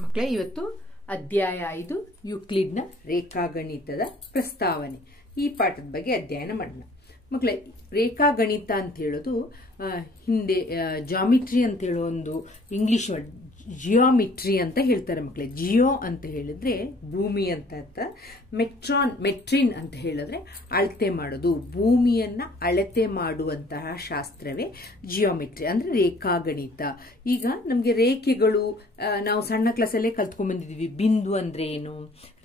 ಮಕ್ಕಳೇ, ಇವತ್ತು ಅಧ್ಯಾಯ 5 ಯುಕ್ಲಿಡ್ನ ರೇಖಾಗಣಿತದ ಪ್ರಸ್ತಾವನೆ ಈ ಪಾಠದ ಬಗ್ಗೆ ಅಧ್ಯಯನ ಮಾಡೋಣ. ಮಕ್ಕಳೇ, ರೇಖಾಗಣಿತ ಅಂತ ಹೇಳೋದು ಹಿಂದೆ ಜಾಮಿಟ್ರಿ ಅಂತ ಹೇಳೋ ಒಂದು ಇಂಗ್ಲಿಷ್ ವರ್ಡ್ ಜಿಯೋಮಿಟ್ರಿ ಅಂತ ಹೇಳ್ತಾರೆ. ಮಕ್ಕಳೇ, ಜಿಯೋ ಅಂತ ಹೇಳಿದ್ರೆ ಭೂಮಿ ಅಂತ ಅರ್ಥ. ಮೆಟ್ರಿನ್ ಅಂತ ಹೇಳಿದ್ರೆ ಅಳತೆ ಮಾಡೋದು, ಭೂಮಿಯನ್ನ ಅಳತೆ ಮಾಡುವಂತಹ ಶಾಸ್ತ್ರವೇ ಜಿಯೋಮಿಟ್ರಿ ಅಂದ್ರೆ ರೇಖಾಗಣಿತ. ಈಗ ನಮ್ಗೆ ರೇಖೆಗಳು ನಾವು ಸಣ್ಣ ಕ್ಲಾಸಲ್ಲೇ ಕಲ್ತ್ಕೊಂಡ್ ಬಂದಿದೀವಿ. ಬಿಂದು ಅಂದ್ರೆ ಏನು,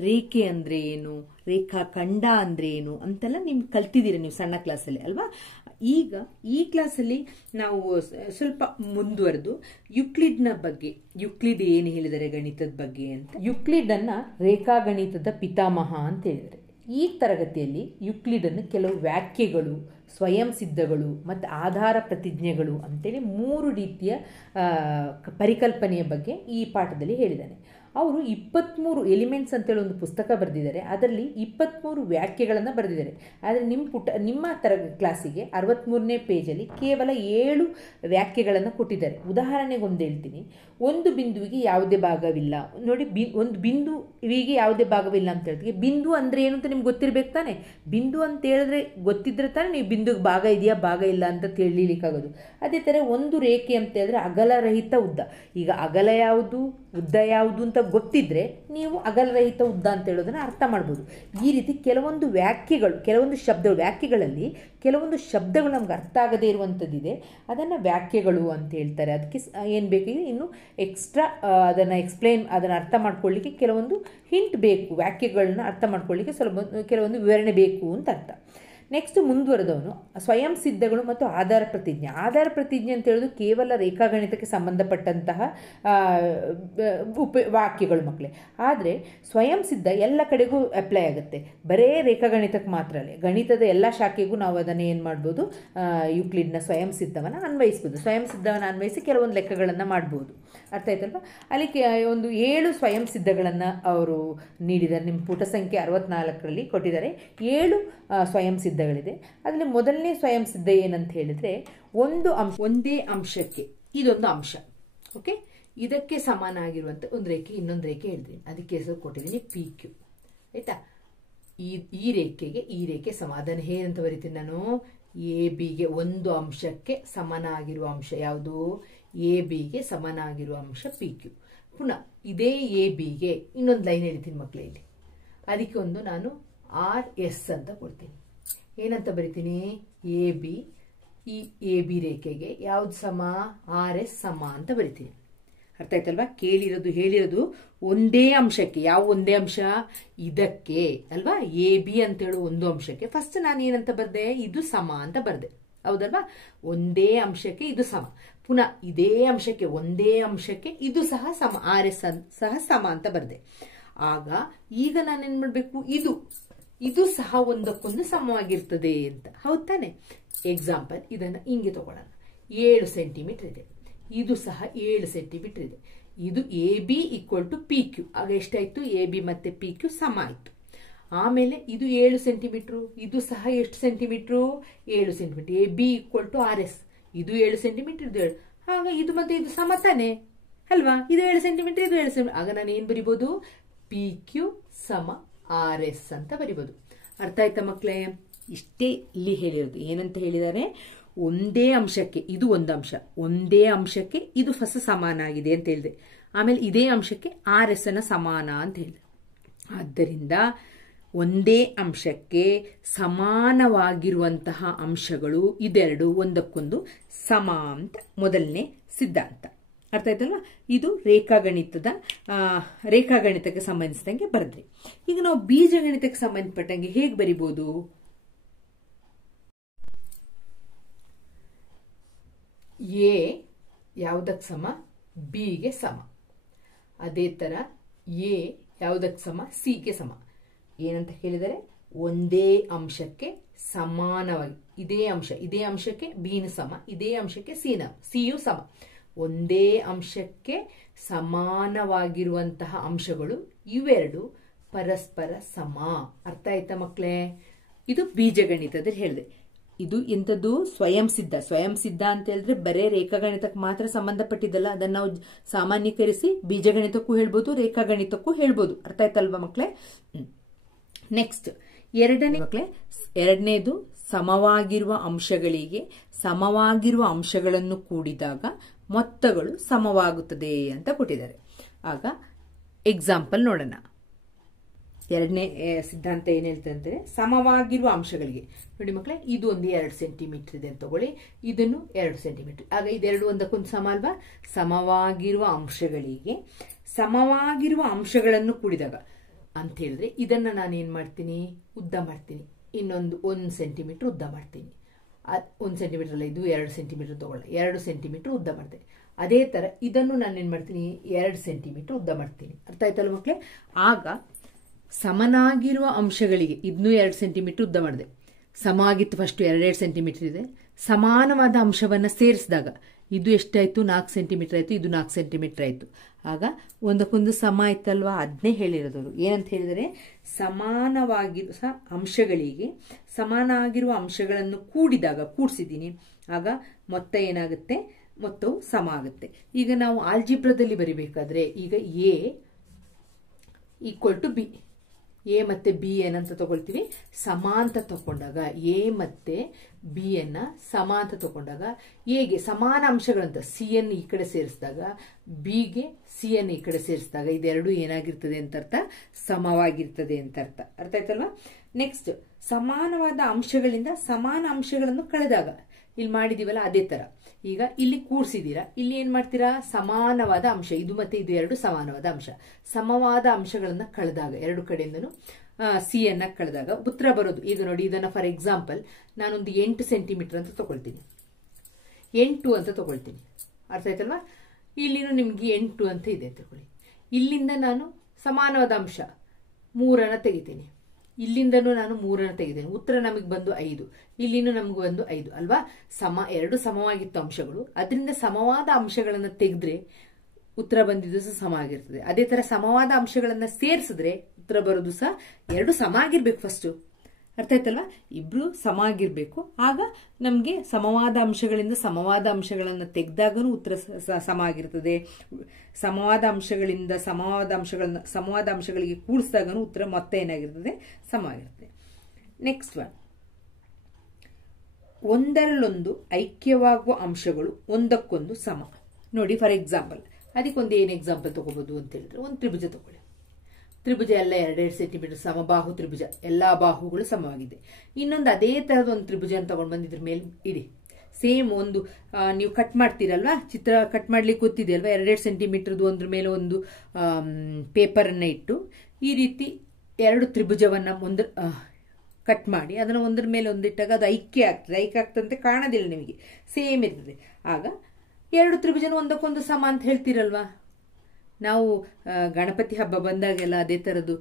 ರೇಖೆ ಅಂದ್ರೆ ಏನು, ರೇಖಾಖಂಡ ಅಂದ್ರೆ ಏನು ಅಂತೆಲ್ಲ ನಿಮ್ಗೆ ಕಲ್ತಿದ್ದೀರಿ ನೀವು ಸಣ್ಣ ಕ್ಲಾಸಲ್ಲಿ ಅಲ್ವಾ. ಈಗ ಈ ಕ್ಲಾಸಲ್ಲಿ ನಾವು ಸ್ವಲ್ಪ ಮುಂದುವರೆದು ಯುಕ್ಲಿಡ್ನ ಬಗ್ಗೆ, ಯುಕ್ಲಿಡ್ ಏನು ಹೇಳಿದರೆ ಗಣಿತದ ಬಗ್ಗೆ ಅಂತ. ಯುಕ್ಲಿಡ್ ಅನ್ನ ರೇಖಾಗಣಿತದ ಪಿತಾಮಹ ಅಂತ ಹೇಳಿದರೆ. ಈ ತರಗತಿಯಲ್ಲಿ ಯುಕ್ಲಿಡ್ ಅನ್ನು ಕೆಲವು ವ್ಯಾಖ್ಯೆಗಳು, ಸ್ವಯಂ ಸಿದ್ಧಗಳು ಮತ್ತು ಆಧಾರ ಪ್ರತಿಜ್ಞೆಗಳು ಅಂತೇಳಿ 3 ರೀತಿಯ ಪರಿಕಲ್ಪನೆಯ ಬಗ್ಗೆ ಈ ಪಾಠದಲ್ಲಿ ಹೇಳಿದ್ದಾನೆ. ಅವರು 23 ಎಲಿಮೆಂಟ್ಸ್ ಅಂತೇಳಿ ಒಂದು ಪುಸ್ತಕ ಬರೆದಿದ್ದಾರೆ. ಅದರಲ್ಲಿ 23 ವ್ಯಾಖ್ಯೆಗಳನ್ನು ಬರೆದಿದ್ದಾರೆ. ಆದರೆ ನಿಮ್ಮ ಕ್ಲಾಸಿಗೆ 63ನೇ ಪೇಜಲ್ಲಿ ಕೇವಲ 7 ವ್ಯಾಖ್ಯೆಗಳನ್ನು ಕೊಟ್ಟಿದ್ದಾರೆ. ಉದಾಹರಣೆಗೆ ಒಂದು ಹೇಳ್ತೀನಿ. ಒಂದು ಬಿಂದುವಿಗೆ ಯಾವುದೇ ಭಾಗವಿಲ್ಲ. ನೋಡಿ, ಒಂದು ಬಿಂದುವಿಗೆ ಯಾವುದೇ ಭಾಗವಿಲ್ಲ ಅಂತ ಹೇಳ್ತೀವಿ. ಬಿಂದು ಅಂದರೆ ಏನು ಅಂತ ನಿಮ್ಗೆ ಗೊತ್ತಿರಬೇಕು ತಾನೆ. ಬಿಂದು ಅಂತ ಹೇಳಿದ್ರೆ ಗೊತ್ತಿದ್ರೆ ತಾನೆ ನೀವು ಬಿಂದುಗೆ ಭಾಗ ಇದೆಯಾ ಭಾಗ ಇಲ್ಲ ಅಂತ ತಿಳಿಲಿಕ್ಕಾಗೋದು. ಅದೇ ಥರ ಒಂದು ರೇಖೆ ಅಂತ ಹೇಳಿದ್ರೆ ಅಗಲರಹಿತ ಉದ್ದ. ಈಗ ಅಗಲ ಯಾವುದು ಉದ್ದ ಯಾವುದು ಅಂತ ಗೊತ್ತಿದ್ರೆ ನೀವು ಅಗಲರಹಿತ ಉದ್ದ ಅಂತ ಹೇಳೋದನ್ನು ಅರ್ಥ ಮಾಡ್ಬೋದು. ಈ ರೀತಿ ಕೆಲವೊಂದು ವ್ಯಾಖ್ಯೆಗಳು, ಕೆಲವೊಂದು ಶಬ್ದಗಳು, ವ್ಯಾಖ್ಯೆಗಳಲ್ಲಿ ಕೆಲವೊಂದು ಶಬ್ದಗಳು ನಮ್ಗೆ ಅರ್ಥ ಆಗದೇ ಇರುವಂಥದ್ದಿದೆ, ಅದನ್ನು ವ್ಯಾಖ್ಯೆಗಳು ಅಂತ ಹೇಳ್ತಾರೆ. ಅದಕ್ಕೆ ಏನು ಬೇಕಿದೆ, ಇನ್ನು ಎಕ್ಸ್ಟ್ರಾ ಅದನ್ನು ಅರ್ಥ ಮಾಡ್ಕೊಳ್ಳಿಕ್ಕೆ ಕೆಲವೊಂದು ಹಿಂಟ್ ಬೇಕು. ವ್ಯಾಖ್ಯೆಗಳನ್ನ ಅರ್ಥ ಮಾಡ್ಕೊಳ್ಳಿಕ್ಕೆ ಕೆಲವೊಂದು ವಿವರಣೆ ಬೇಕು ಅಂತ ಅರ್ಥ. ನೆಕ್ಸ್ಟ್ ಮುಂದುವರೆದವನು ಸ್ವಯಂ ಸಿದ್ಧಗಳು ಮತ್ತು ಆಧಾರ ಪ್ರತಿಜ್ಞೆ. ಆಧಾರ ಪ್ರತಿಜ್ಞೆ ಅಂತ ಹೇಳೋದು ಕೇವಲ ರೇಖಾಗಣಿತಕ್ಕೆ ಸಂಬಂಧಪಟ್ಟಂತಹ ವಾಕ್ಯಗಳು ಮಕ್ಕಳೇ. ಆದರೆ ಸ್ವಯಂ ಸಿದ್ಧ ಎಲ್ಲ ಕಡೆಗೂ ಅಪ್ಲೈ ಆಗುತ್ತೆ, ಬರೇ ರೇಖಾಗಣಿತಕ್ಕೆ ಮಾತ್ರ ಅಲ್ಲ. ಗಣಿತದ ಎಲ್ಲ ಶಾಖೆಗೂ ನಾವು ಅದನ್ನು ಏನು ಮಾಡ್ಬೋದು, ಯುಕ್ಲಿಡ್ನ ಸ್ವಯಂ ಸಿದ್ಧವನ್ನು ಅನ್ವಯಿಸ್ಬೋದು. ಸ್ವಯಂ ಸಿದ್ಧವನ್ನು ಅನ್ವಯಿಸಿ ಕೆಲವೊಂದು ಲೆಕ್ಕಗಳನ್ನು ಮಾಡ್ಬೋದು. ಅರ್ಥ ಆಯ್ತಲ್ವ. ಅಲ್ಲಿ ಒಂದು 7 ಸ್ವಯಂ ಸಿದ್ಧಗಳನ್ನು ಅವರು ನೀಡಿದ್ದಾರೆ. ನಿಮ್ಮ ಪುಟ ಸಂಖ್ಯೆ 64ರಲ್ಲಿ ಕೊಟ್ಟಿದ್ದಾರೆ. 7 ಸ್ವಯಂ ಸಿದ್ಧಗಳಿದೆ. ಅದರಲ್ಲಿ ಮೊದಲನೇ ಸ್ವಯಂ ಸಿದ್ಧ ಏನಂತ ಹೇಳಿದ್ರೆ, ಒಂದೇ ಅಂಶಕ್ಕೆ ಇದೊಂದು ಅಂಶ, ಓಕೆ, ಇದಕ್ಕೆ ಸಮಾನ ಆಗಿರುವಂಥ ಒಂದು ರೇಖೆ ಇನ್ನೊಂದು ರೇಖೆ ಹೇಳಿದ್ದೀನಿ. ಅದಕ್ಕೆ ಹೆಸರು ಕೊಟ್ಟಿದ್ದೀನಿ PQ. ಆಯ್ತಾ. ಈ ರೇಖೆಗೆ ಈ ರೇಖೆ ಸಮ. ಅದನ್ನು ಏನಂತ ಬರೀತೀನಿ ನಾನು, ABಗೆ ಒಂದು ಅಂಶಕ್ಕೆ ಸಮನಾಗಿರುವ ಅಂಶ ಯಾವುದು, ABಗೆ ಸಮನಾಗಿರುವ ಅಂಶ PQ. ಪುನಃ ಇದೇ ABಗೆ ಇನ್ನೊಂದು ಲೈನ್ ಹೇಳ್ತೀನಿ ಮಕ್ಕಳೇ. ಇಲ್ಲಿ ಅದಕ್ಕೆ ಒಂದು ನಾನು RS ಅಂತ ಕೊಡ್ತೀನಿ. ಏನಂತ ಬರಿತೀನಿ, AB, ಈ AB ರೇಖೆಗೆ ಯಾವ್ದು ಸಮ, RS ಸಮ ಅಂತ ಬರಿತೀನಿ. ಅರ್ಥ ಆಯ್ತಲ್ವಾ. ಹೇಳಿರೋದು ಒಂದೇ ಅಂಶಕ್ಕೆ. ಯಾವ ಒಂದೇ ಅಂಶ, ಇದಕ್ಕೆ ಅಲ್ವಾ. AB ಅಂತ ಹೇಳೋ ಒಂದು ಅಂಶಕ್ಕೆ ಫಸ್ಟ್ ನಾನು ಏನಂತ ಬರ್ದೆ, ಇದು ಸಮ ಅಂತ ಬರ್ದೆ, ಹೌದಲ್ವಾ. ಒಂದೇ ಅಂಶಕ್ಕೆ ಇದು ಸಮ. ಪುನಃ ಇದೇ ಅಂಶಕ್ಕೆ, ಒಂದೇ ಅಂಶಕ್ಕೆ ಇದು ಸಹ ಸಮ, RS ಸಹ ಸಮ ಅಂತ ಬರ್ದೆ. ಆಗ ಈಗ ನಾನೇನ್ ಮಾಡ್ಬೇಕು, ಇದು ಸಹ ಒಂದಕ್ಕೊಂದು ಸಮವಾಗಿರ್ತದೆ ಅಂತ, ಹೌದ್ ತಾನೆ. ಎಕ್ಸಾಂಪಲ್, ಇದನ್ನ ಹಿಂಗೆ ತಗೊಳ್ಳೋಣ. 7 ಸೆಂಟಿಮೀಟರ್ ಇದೆ, ಇದು ಸಹ 7 ಸೆಂಟಿಮೀಟರ್ ಇದೆ. ಇದು AB = PQ. ಆಗ ಎಷ್ಟಾಯ್ತು, AB ಮತ್ತೆ PQ ಸಮ ಆಯ್ತು. ಆಮೇಲೆ ಇದು 7 ಸೆಂಟಿಮೀಟರ್, ಇದು ಸಹ ಎಷ್ಟು ಸೆಂಟಿಮೀಟರ್, 7 ಸೆಂಟಿಮೀಟರ್. AB = RS. ಇದು 7 ಸೆಂಟಿಮೀಟರ್, ಇದು 7. ಆಗ ಇದು ಮತ್ತೆ ಇದು ಸಮ ತಾನೆ ಅಲ್ವಾ. ಇದು 7 ಸೆಂಟಿಮೀಟರ್, ಇದು 7 ಸೆಂಟಿಮೀಟರ್. ಆಗ ನಾನು ಏನ್ ಬರಿಬಹುದು, PQ = RS ಅಂತ ಬರಿಬಹುದು. ಅರ್ಥ ಆಯ್ತಾ ಮಕ್ಕಳೇ. ಇಷ್ಟೇ ಇಲ್ಲಿ ಹೇಳಿರೋದು. ಏನಂತ ಹೇಳಿದ್ದಾರೆ, ಒಂದೇ ಅಂಶಕ್ಕೆ ಇದು ಒಂದು ಅಂಶ, ಒಂದೇ ಅಂಶಕ್ಕೆ ಇದು ಫಸ್ಟ್ ಸಮಾನ ಆಗಿದೆ ಅಂತ ಹೇಳಿದೆ. ಆಮೇಲೆ ಇದೇ ಅಂಶಕ್ಕೆ RS ಅನ್ನ ಸಮಾನ ಅಂತ ಹೇಳಿದೆ. ಆದ್ದರಿಂದ ಒಂದೇ ಅಂಶಕ್ಕೆ ಸಮಾನವಾಗಿರುವಂತಹ ಅಂಶಗಳು ಇದೆರಡು ಒಂದಕ್ಕೊಂದು ಸಮ ಅಂತ ಮೊದಲನೇ ಸಿದ್ಧಾಂತ. ಅರ್ಥ ಆಯ್ತಲ್ವಾ. ಇದು ರೇಖಾಗಣಿತಕ್ಕೆ ಸಂಬಂಧಿಸಿದಂಗೆ ಬರೆದ್ರಿ. ಈಗ ನಾವು ಬೀಜಗಣಿತಕ್ಕೆ ಸಂಬಂಧಪಟ್ಟಂಗೆ ಹೇಗೆ ಬರಿಬಹುದು, A ಯಾವುದಕ್ಕೆ ಸಮ, Bಗೆ ಸಮ. ಅದೇ ತರ A ಯಾವುದಕ್ಕೆ ಸಮ, Cಗೆ ಸಮ. ಏನಂತ ಹೇಳಿದರೆ, ಒಂದೇ ಅಂಶಕ್ಕೆ ಸಮಾನವಾಗಿ ಇದೇ ಅಂಶಕ್ಕೆ Bನ ಸಮ, ಇದೇ ಅಂಶಕ್ಕೆ Cಯು ಸಮ. ಒಂದೇ ಅಂಶಕ್ಕೆ ಸಮಾನವಾಗಿರುವಂತಹ ಅಂಶಗಳು ಇವೆರಡು ಪರಸ್ಪರ ಸಮ. ಅರ್ಥ ಆಯ್ತಾ ಮಕ್ಕಳೇ. ಇದು ಬೀಜಗಣಿತದಲ್ಲಿ ಹೇಳಿದೆ. ಇದು ಎಂಥದ್ದು ಸ್ವಯಂ ಸಿದ್ಧ. ಸ್ವಯಂ ಸಿದ್ಧ ಅಂತ ಹೇಳಿದ್ರೆ ಬರೇ ರೇಖಾಗಣಿತಕ್ಕೆ ಮಾತ್ರ ಸಂಬಂಧಪಟ್ಟಿದ್ದಲ್ಲ, ಅದನ್ನ ನಾವು ಸಾಮಾನ್ಯೀಕರಿಸಿ ಬೀಜಗಣಿತಕ್ಕೂ ಹೇಳ್ಬೋದು, ರೇಖಾಗಣಿತಕ್ಕೂ ಹೇಳ್ಬೋದು. ಅರ್ಥ ಆಯ್ತಲ್ವಾ ಮಕ್ಕಳೇ? ನೆಕ್ಸ್ಟ್ ಎರಡನೇದು ಸಮವಾಗಿರುವ ಅಂಶಗಳಿಗೆ ಸಮವಾಗಿರುವ ಅಂಶಗಳನ್ನು ಕೂಡಿದಾಗ ಮೊತ್ತಗಳು ಸಮವಾಗುತ್ತದೆ ಅಂತ ಕೊಟ್ಟಿದ್ದಾರೆ. ಆಗ ಎಕ್ಸಾಂಪಲ್ ನೋಡೋಣ. ಎರಡನೇ ಸಿದ್ಧಾಂತ ಏನ್ ಹೇಳ್ತದೆ ಅಂದ್ರೆ, ಸಮವಾಗಿರುವ ಅಂಶಗಳಿಗೆ ನೋಡಿ ಮಕ್ಕಳೇ, ಇದು ಒಂದು 2 ಸೆಂಟಿಮೀಟರ್ ಇದೆ ಅಂತ ತಗೊಳ್ಳಿ, ಇದನ್ನು 2 ಸೆಂಟಿಮೀಟರ್. ಆಗ ಇದೆರಡು ಒಂದಕ್ಕೊಂದು ಸಮ ಅಲ್ವಾ? ಸಮವಾಗಿರುವ ಅಂಶಗಳಿಗೆ ಸಮವಾಗಿರುವ ಅಂಶಗಳನ್ನು ಕೂಡಿದಾಗ ಅಂತ ಹೇಳಿದ್ರೆ ಇದನ್ನ ನಾನು ಏನ್ ಮಾಡ್ತೀನಿ, ಉದ್ದ ಮಾಡ್ತೀನಿ, ಇನ್ನೊಂದು 1 ಸೆಂಟಿಮೀಟರ್ ಉದ್ದ ಮಾಡ್ತೀನಿ. 1 ಸೆಂಟಿಮೀಟರ್ ಅಲ್ಲ, ಇದು 2 ಸೆಂಟಿಮೀಟರ್ ತಗೊಳ್ಳ, 2 ಸೆಂಟಿಮೀಟರ್ ಉದ್ದ ಮಾಡ್ತೇನೆ. ಅದೇ ತರ ಇದನ್ನು ನಾನು ಏನ್ ಮಾಡ್ತೀನಿ, 2 ಸೆಂಟಿಮೀಟರ್ ಉದ್ದ ಮಾಡ್ತೀನಿ. ಅರ್ಥ ಆಯ್ತಲ್ಲ ಮಕ್ಕಳೇ? ಆಗ ಸಮನಾಗಿರುವ ಅಂಶಗಳಿಗೆ ಇದನ್ನು 2 ಸೆಂಟಿಮೀಟರ್ ಉದ್ದ ಮಾಡಿದೆ, ಸಮ ಆಗಿತ್ತು ಫಸ್ಟ್ 2 ಸೆಂಟಿಮೀಟರ್ ಇದೆ. ಸಮಾನವಾದ ಅಂಶವನ್ನ ಸೇರಿಸಿದಾಗ ಇದು ಎಷ್ಟಾಯ್ತು, 4 ಸೆಂಟಿಮೀಟರ್ ಆಯ್ತು, ಇದು 4 ಸೆಂಟಿಮೀಟರ್ ಆಯ್ತು. ಆಗ ಒಂದಕ್ಕೊಂದು ಸಮ ಆಯ್ತಲ್ವಾ? ಅದನ್ನೇ ಹೇಳಿರೋದವರು. ಏನಂತ ಹೇಳಿದರೆ, ಸಮಾನವಾಗಿರುವ ಅಂಶಗಳಿಗೆ ಸಮಾನಾಗಿರುವ ಅಂಶಗಳನ್ನು ಕೂಡಿಸಿದ್ದೀನಿ, ಆಗ ಮೊತ್ತ ಏನಾಗುತ್ತೆ, ಮೊತ್ತವು ಸಮ ಆಗುತ್ತೆ. ಈಗ ನಾವು ಆಲ್ಜಿಬ್ರಾದಲ್ಲಿ ಬರಿಬೇಕಾದ್ರೆ ಈಗ A equal to B, A ಮತ್ತೆ ಬಿ ಏನಂತ ತಗೊಳ್ತೀವಿ, ಸಮ ಅಂತ ತಗೊಂಡಾಗ ಎ ಮತ್ತೆ ಬಿ ಅನ್ನ ಸಮ ಅಂತ ತಗೊಂಡಾಗ ಎಗೆ ಸಮಾನ ಅಂಶಗಳಂತ ಸಿ ಅನ್ನು ಈ ಕಡೆ ಸೇರಿಸಿದಾಗ ಬಿಗೆ ಸಿ ಅನ್ನು ಈ ಕಡೆ ಸೇರಿಸಿದಾಗ ಇದೆರಡು ಏನಾಗಿರ್ತದೆ ಅಂತ ಅರ್ಥ, ಸಮವಾಗಿರ್ತದೆ ಅಂತ ಅರ್ಥ. ಅರ್ಥ ಆಯ್ತಲ್ವಾ? ನೆಕ್ಸ್ಟ್, ಸಮಾನವಾದ ಅಂಶಗಳಿಂದ ಸಮಾನ ಅಂಶಗಳನ್ನು ಕಳೆದಾಗ ಇಲ್ಲಿ ಮಾಡಿದೀವಲ್ಲ ಅದೇ ತರ ಈಗ ಇಲ್ಲಿ ಕೂಡ್ಸಿದೀರಾ, ಇಲ್ಲಿ ಏನ್ ಮಾಡ್ತೀರಾ, ಸಮಾನವಾದ ಅಂಶ ಇದು ಮತ್ತೆ ಇದು ಎರಡು ಸಮಾನವಾದ ಅಂಶ, ಸಮವಾದ ಅಂಶಗಳನ್ನ ಕಳೆದಾಗ ಎರಡು ಕಡೆಯಿಂದನು ಸಿ ಅನ್ನ ಕಳೆದಾಗ ಉತ್ತರ ಬರೋದು. ಈಗ ನೋಡಿ, ಇದನ್ನ ಫಾರ್ ಎಕ್ಸಾಂಪಲ್ ನಾನೊಂದು 8 ಸೆಂಟಿಮೀಟರ್ ಅಂತ ತಗೊಳ್ತೀನಿ, 8 ಅಂತ ತಗೊಳ್ತೀನಿ. ಅರ್ಥ ಆಯ್ತಲ್ವಾ? ಇಲ್ಲಿನೂ ನಿಮ್ಗೆ 8 ಅಂತ ಇದೆ ತಗೊಳ್ಳಿ. ಇಲ್ಲಿಂದ ನಾನು ಸಮಾನವಾದ ಅಂಶ 3 ತೆಗಿತೀನಿ, ಇಲ್ಲಿಂದನೂ ನಾನು 3 ತೆಗಿದ್ದೇನೆ. ಉತ್ತರ ನಮಗೆ ಬಂದು 5, ಇಲ್ಲಿನೂ ನಮ್ಗೆ ಬಂದು 5 ಅಲ್ವಾ? ಎರಡು ಸಮವಾಗಿತ್ತು ಅಂಶಗಳು, ಅದರಿಂದ ಸಮವಾದ ಅಂಶಗಳನ್ನ ತೆಗೆದ್ರೆ ಉತ್ತರ ಬಂದಿದ್ದು ಸಹ ಸಮ ಆಗಿರ್ತದೆ. ಅದೇ ತರ ಸಮವಾದ ಅಂಶಗಳನ್ನ ಸೇರಿಸಿದ್ರೆ ಉತ್ತರ ಬರೋದು ಸಹ ಎರಡು ಸಮ ಆಗಿರ್ಬೇಕು ಫಸ್ಟ್. ಅರ್ಥ ಆಯ್ತಲ್ವಾ? ಇಬ್ರು ಸಮ ಆಗಿರ್ಬೇಕು. ಆಗ ನಮ್ಗೆ ಸಮವಾದ ಅಂಶಗಳಿಂದ ಸಮವಾದ ಅಂಶಗಳನ್ನ ತೆಗೆದಾಗನು ಉತ್ತರ ಸಮ ಆಗಿರ್ತದೆ. ಸಮವಾದ ಅಂಶಗಳಿಂದ ಸಮವಾದ ಅಂಶಗಳಿಗೆ ಕೂಡಿಸಿದಾಗನು ಉತ್ತರ ಮೊತ್ತ ಏನಾಗಿರ್ತದೆ, ಸಮ ಆಗಿರ್ತದೆ. ನೆಕ್ಸ್ಟ್ ಒನ್, ಒಂದರಲ್ಲೊಂದು ಐಕ್ಯವಾಗುವ ಅಂಶಗಳು ಒಂದಕ್ಕೊಂದು ಸಮ. ನೋಡಿ, ಫಾರ್ ಎಕ್ಸಾಂಪಲ್ ಅದಕ್ಕೊಂದು ಏನ್ ಎಕ್ಸಾಂಪಲ್ ತಗೋಬಹುದು ಅಂತ ಹೇಳಿದ್ರೆ, ಒಂದು ತ್ರಿಭುಜ ತಗೊಳ್ಳಿ. ತ್ರಿಭುಜ ಎಲ್ಲ 2 ಸೆಂಟಿಮೀಟರ್ ಸಮಬಾಹು ತ್ರಿಭುಜ, ಎಲ್ಲಾ ಬಾಹುಗಳು ಸಮವಾಗಿದೆ. ಇನ್ನೊಂದು ಅದೇ ತರದ ಒಂದು ತ್ರಿಭುಜ ಅಂತ ತಗೊಂಡು ಬಂದಿದ್ರ ಮೇಲೆ ಇಡಿ, ಸೇಮ್ ಒಂದು ನೀವು ಕಟ್ ಮಾಡ್ತೀರಲ್ವಾ, ಚಿತ್ರ ಕಟ್ ಮಾಡ್ಲಿಕ್ಕೆ ಗೊತ್ತಿದೆಯಲ್ವಾ, 2 ಸೆಂಟಿಮೀಟರ್ದು ಒಂದ್ರ ಮೇಲೆ ಒಂದು ಪೇಪರ್ ಅನ್ನ ಇಟ್ಟು ಈ ರೀತಿ 2 ತ್ರಿಭುಜವನ್ನ ಕಟ್ ಮಾಡಿ ಅದನ್ನ ಒಂದ್ರ ಮೇಲೆ ಒಂದಿಟ್ಟಾಗ ಅದು ಐಕ್ಯ ಆಗ್ತದಂತೆ ಕಾಣೋದಿಲ್ಲ ನಿಮಗೆ, ಸೇಮ್ ಇರ್ತದೆ. ಆಗ 2 ತ್ರಿಭುಜನ ಒಂದಕ್ಕೊಂದು ಸಮ ಅಂತ ಹೇಳ್ತೀರಲ್ವಾ. ನಾವು ಗಣಪತಿ ಹಬ್ಬ ಬಂದಾಗೆಲ್ಲ ಅದೇ ತರದ್ದು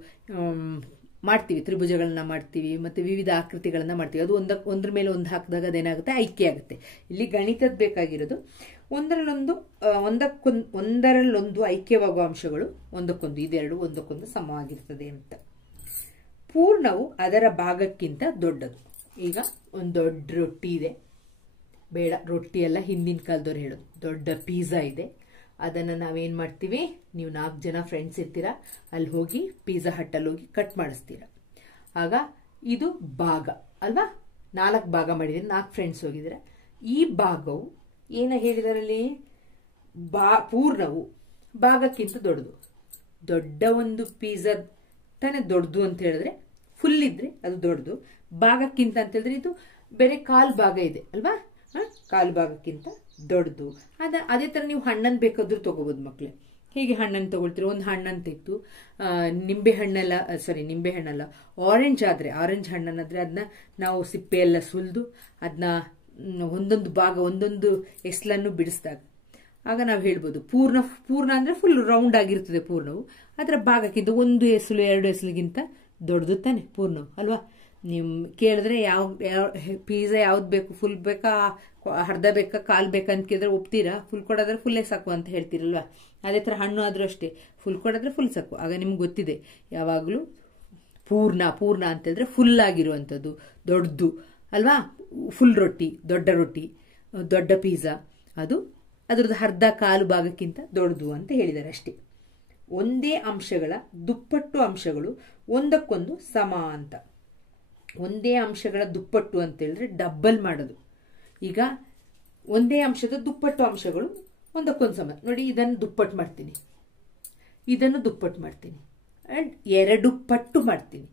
ಮಾಡ್ತೀವಿ, ತ್ರಿಭುಜಗಳನ್ನ ಮಾಡ್ತೀವಿ, ಮತ್ತೆ ವಿವಿಧ ಆಕೃತಿಗಳನ್ನ ಮಾಡ್ತೀವಿ. ಅದು ಒಂದ್ರ ಮೇಲೆ ಒಂದು ಹಾಕಿದಾಗ ಅದೇನಾಗುತ್ತೆ, ಐಕ್ಯ ಆಗುತ್ತೆ. ಇಲ್ಲಿ ಗಣಿತದ ಬೇಕಾಗಿರೋದು ಒಂದರಲ್ಲೊಂದು ಐಕ್ಯವಾಗುವ ಅಂಶಗಳು ಒಂದಕ್ಕೊಂದು, ಇದೆರಡು ಒಂದಕ್ಕೊಂದು ಸಮವಾಗಿರ್ತದೆ ಅಂತ. ಪೂರ್ಣವು ಅದರ ಭಾಗಕ್ಕಿಂತ ದೊಡ್ಡದು. ಈಗ ಒಂದು ದೊಡ್ಡ ರೊಟ್ಟಿ ಇದೆ, ಬೇಡ ರೊಟ್ಟಿ ಎಲ್ಲ ಹಿಂದಿನ ಕಾಲದವ್ರು ಹೇಳೋದು, ದೊಡ್ಡ ಪಿಜ್ಜಾ ಇದೆ. ಅದನ್ನ ನಾವೇನ್ ಮಾಡ್ತೀವಿ, ನೀವು 4 ಜನ ಫ್ರೆಂಡ್ಸ್ ಇರ್ತೀರಾ, ಅಲ್ಲಿ ಹೋಗಿ ಪಿಜ್ಜಾ ಹಟ್ಟಲ್ಲಿ ಹೋಗಿ ಕಟ್ ಮಾಡಿಸ್ತೀರಾ. ಆಗ ಇದು ಭಾಗ ಅಲ್ವಾ, 4 ಭಾಗ ಮಾಡಿದ್ರೆ 4 ಫ್ರೆಂಡ್ಸ್ ಹೋಗಿದ್ರೆ ಈ ಭಾಗವು ಏನ ಹೇಳಿದಾರಲ್ಲಿ, ಪೂರ್ಣವು ಭಾಗಕ್ಕಿಂತ ದೊಡ್ಡದು. ದೊಡ್ಡ ಒಂದು ಪಿಜ್ಜಾ ತಾನೇ ದೊಡ್ಡದು ಅಂತ ಹೇಳಿದ್ರೆ, ಫುಲ್ ಇದ್ರೆ ಅದು ದೊಡ್ಡದು, ಭಾಗಕ್ಕಿಂತ ಅಂತ ಹೇಳಿದ್ರೆ ಇದು ಬೇರೆ 1/4 ಭಾಗ ಇದೆ ಅಲ್ವಾ, 1/4 ಭಾಗಕ್ಕಿಂತ ದೊಡ್ಡದು. ಅದೇ ತರ ನೀವು ಹಣ್ಣನ್ನು ಬೇಕಾದ್ರೂ ತಗೋಬಹುದು ಮಕ್ಳೇ. ಹೇಗೆ ಹಣ್ಣನ್ನು ತಗೊಳ್ತೀರಿ, ಒಂದು ಹಣ್ಣನ್ನು ತೆಗೆದು ನಿಂಬೆ ಹಣ್ಣಲ್ಲ, ಆರೆಂಜ್ ಹಣ್ಣನ್ನಾದ್ರೆ ಅದನ್ನ ನಾವು ಸಿಪ್ಪೆ ಎಲ್ಲ ಸುಲಿದು ಅದನ್ನ ಒಂದೊಂದು ಭಾಗ ಒಂದೊಂದು ಎಸ್ಲನ್ನು ಬಿಡಿಸಿದಾಗ ಆಗ ನಾವು ಹೇಳ್ಬೋದು ಪೂರ್ಣ ಅಂದ್ರೆ ಫುಲ್ ರೌಂಡ್ ಆಗಿರ್ತದೆ ಪೂರ್ಣವು. ಅದರ ಭಾಗಕ್ಕಿಂತ 1 ಎಸಲು 2 ಎಸಲಿಗಿಂತ ದೊಡ್ಡದು ತಾನೆ ಪೂರ್ಣವು ಅಲ್ವಾ. ನಿಮ್ ಕೇಳಿದ್ರೆ ಯಾವ ಪಿಜ್ಜಾ ಯಾವ್ದು ಬೇಕು, ಫುಲ್ ಬೇಕಾ ಅರ್ಧ ಬೇಕಾ 1/4 ಬೇಕಾ ಅಂತ ಕೇಳಿದ್ರೆ ಒಪ್ತೀರಾ, ಫುಲ್ ಕೊಡೋದ್ರೆ ಫುಲ್ಲೇ ಸಾಕು ಅಂತ ಹೇಳ್ತೀರಲ್ವಾ. ಅದೇ ತರ ಹಣ್ಣು ಆದ್ರೂ ಅಷ್ಟೇ, ಫುಲ್ ಕೊಡೋದ್ರೆ ಫುಲ್ ಸಾಕು. ಆಗ ನಿಮ್ಗೆ ಗೊತ್ತಿದೆ ಯಾವಾಗ್ಲೂ ಪೂರ್ಣ ಅಂತ ಹೇಳಿದ್ರೆ ಫುಲ್ ಆಗಿರುವಂತದ್ದು ದೊಡ್ಡದು ಅಲ್ವಾ. ಫುಲ್ ರೊಟ್ಟಿ, ದೊಡ್ಡ ರೊಟ್ಟಿ, ದೊಡ್ಡ ಪಿಜ್ಜಾ ಅದು ಅದರದ್ದು ಅರ್ಧ ಕಾಲು ಭಾಗಕ್ಕಿಂತ ದೊಡ್ಡದು ಅಂತ ಹೇಳಿದ್ದಾರೆ ಅಷ್ಟೇ. ಒಂದೇ ಅಂಶಗಳ ದುಪ್ಪಟ್ಟು ಅಂಶಗಳು ಒಂದಕ್ಕೊಂದು ಸಮ ಅಂತ. ಒಂದೇ ಅಂಶಗಳ ದುಪ್ಪಟ್ಟು ಅಂತ ಹೇಳಿದ್ರೆ ಡಬ್ಬಲ್ ಮಾಡೋದು. ಈಗ ಒಂದೇ ಅಂಶದ ದುಪ್ಪಟ್ಟು ಅಂಶಗಳು ಒಂದಕ್ಕೊಂದು ಸಮ. ನೋಡಿ, ಇದನ್ನು ದುಪ್ಪಟ್ಟು ಮಾಡ್ತೀನಿ, ಇದನ್ನು ದುಪ್ಪಟ್ಟು ಮಾಡ್ತೀನಿ, ಆ್ಯಂಡ್ 2 ಪಟ್ಟು ಮಾಡ್ತೀನಿ.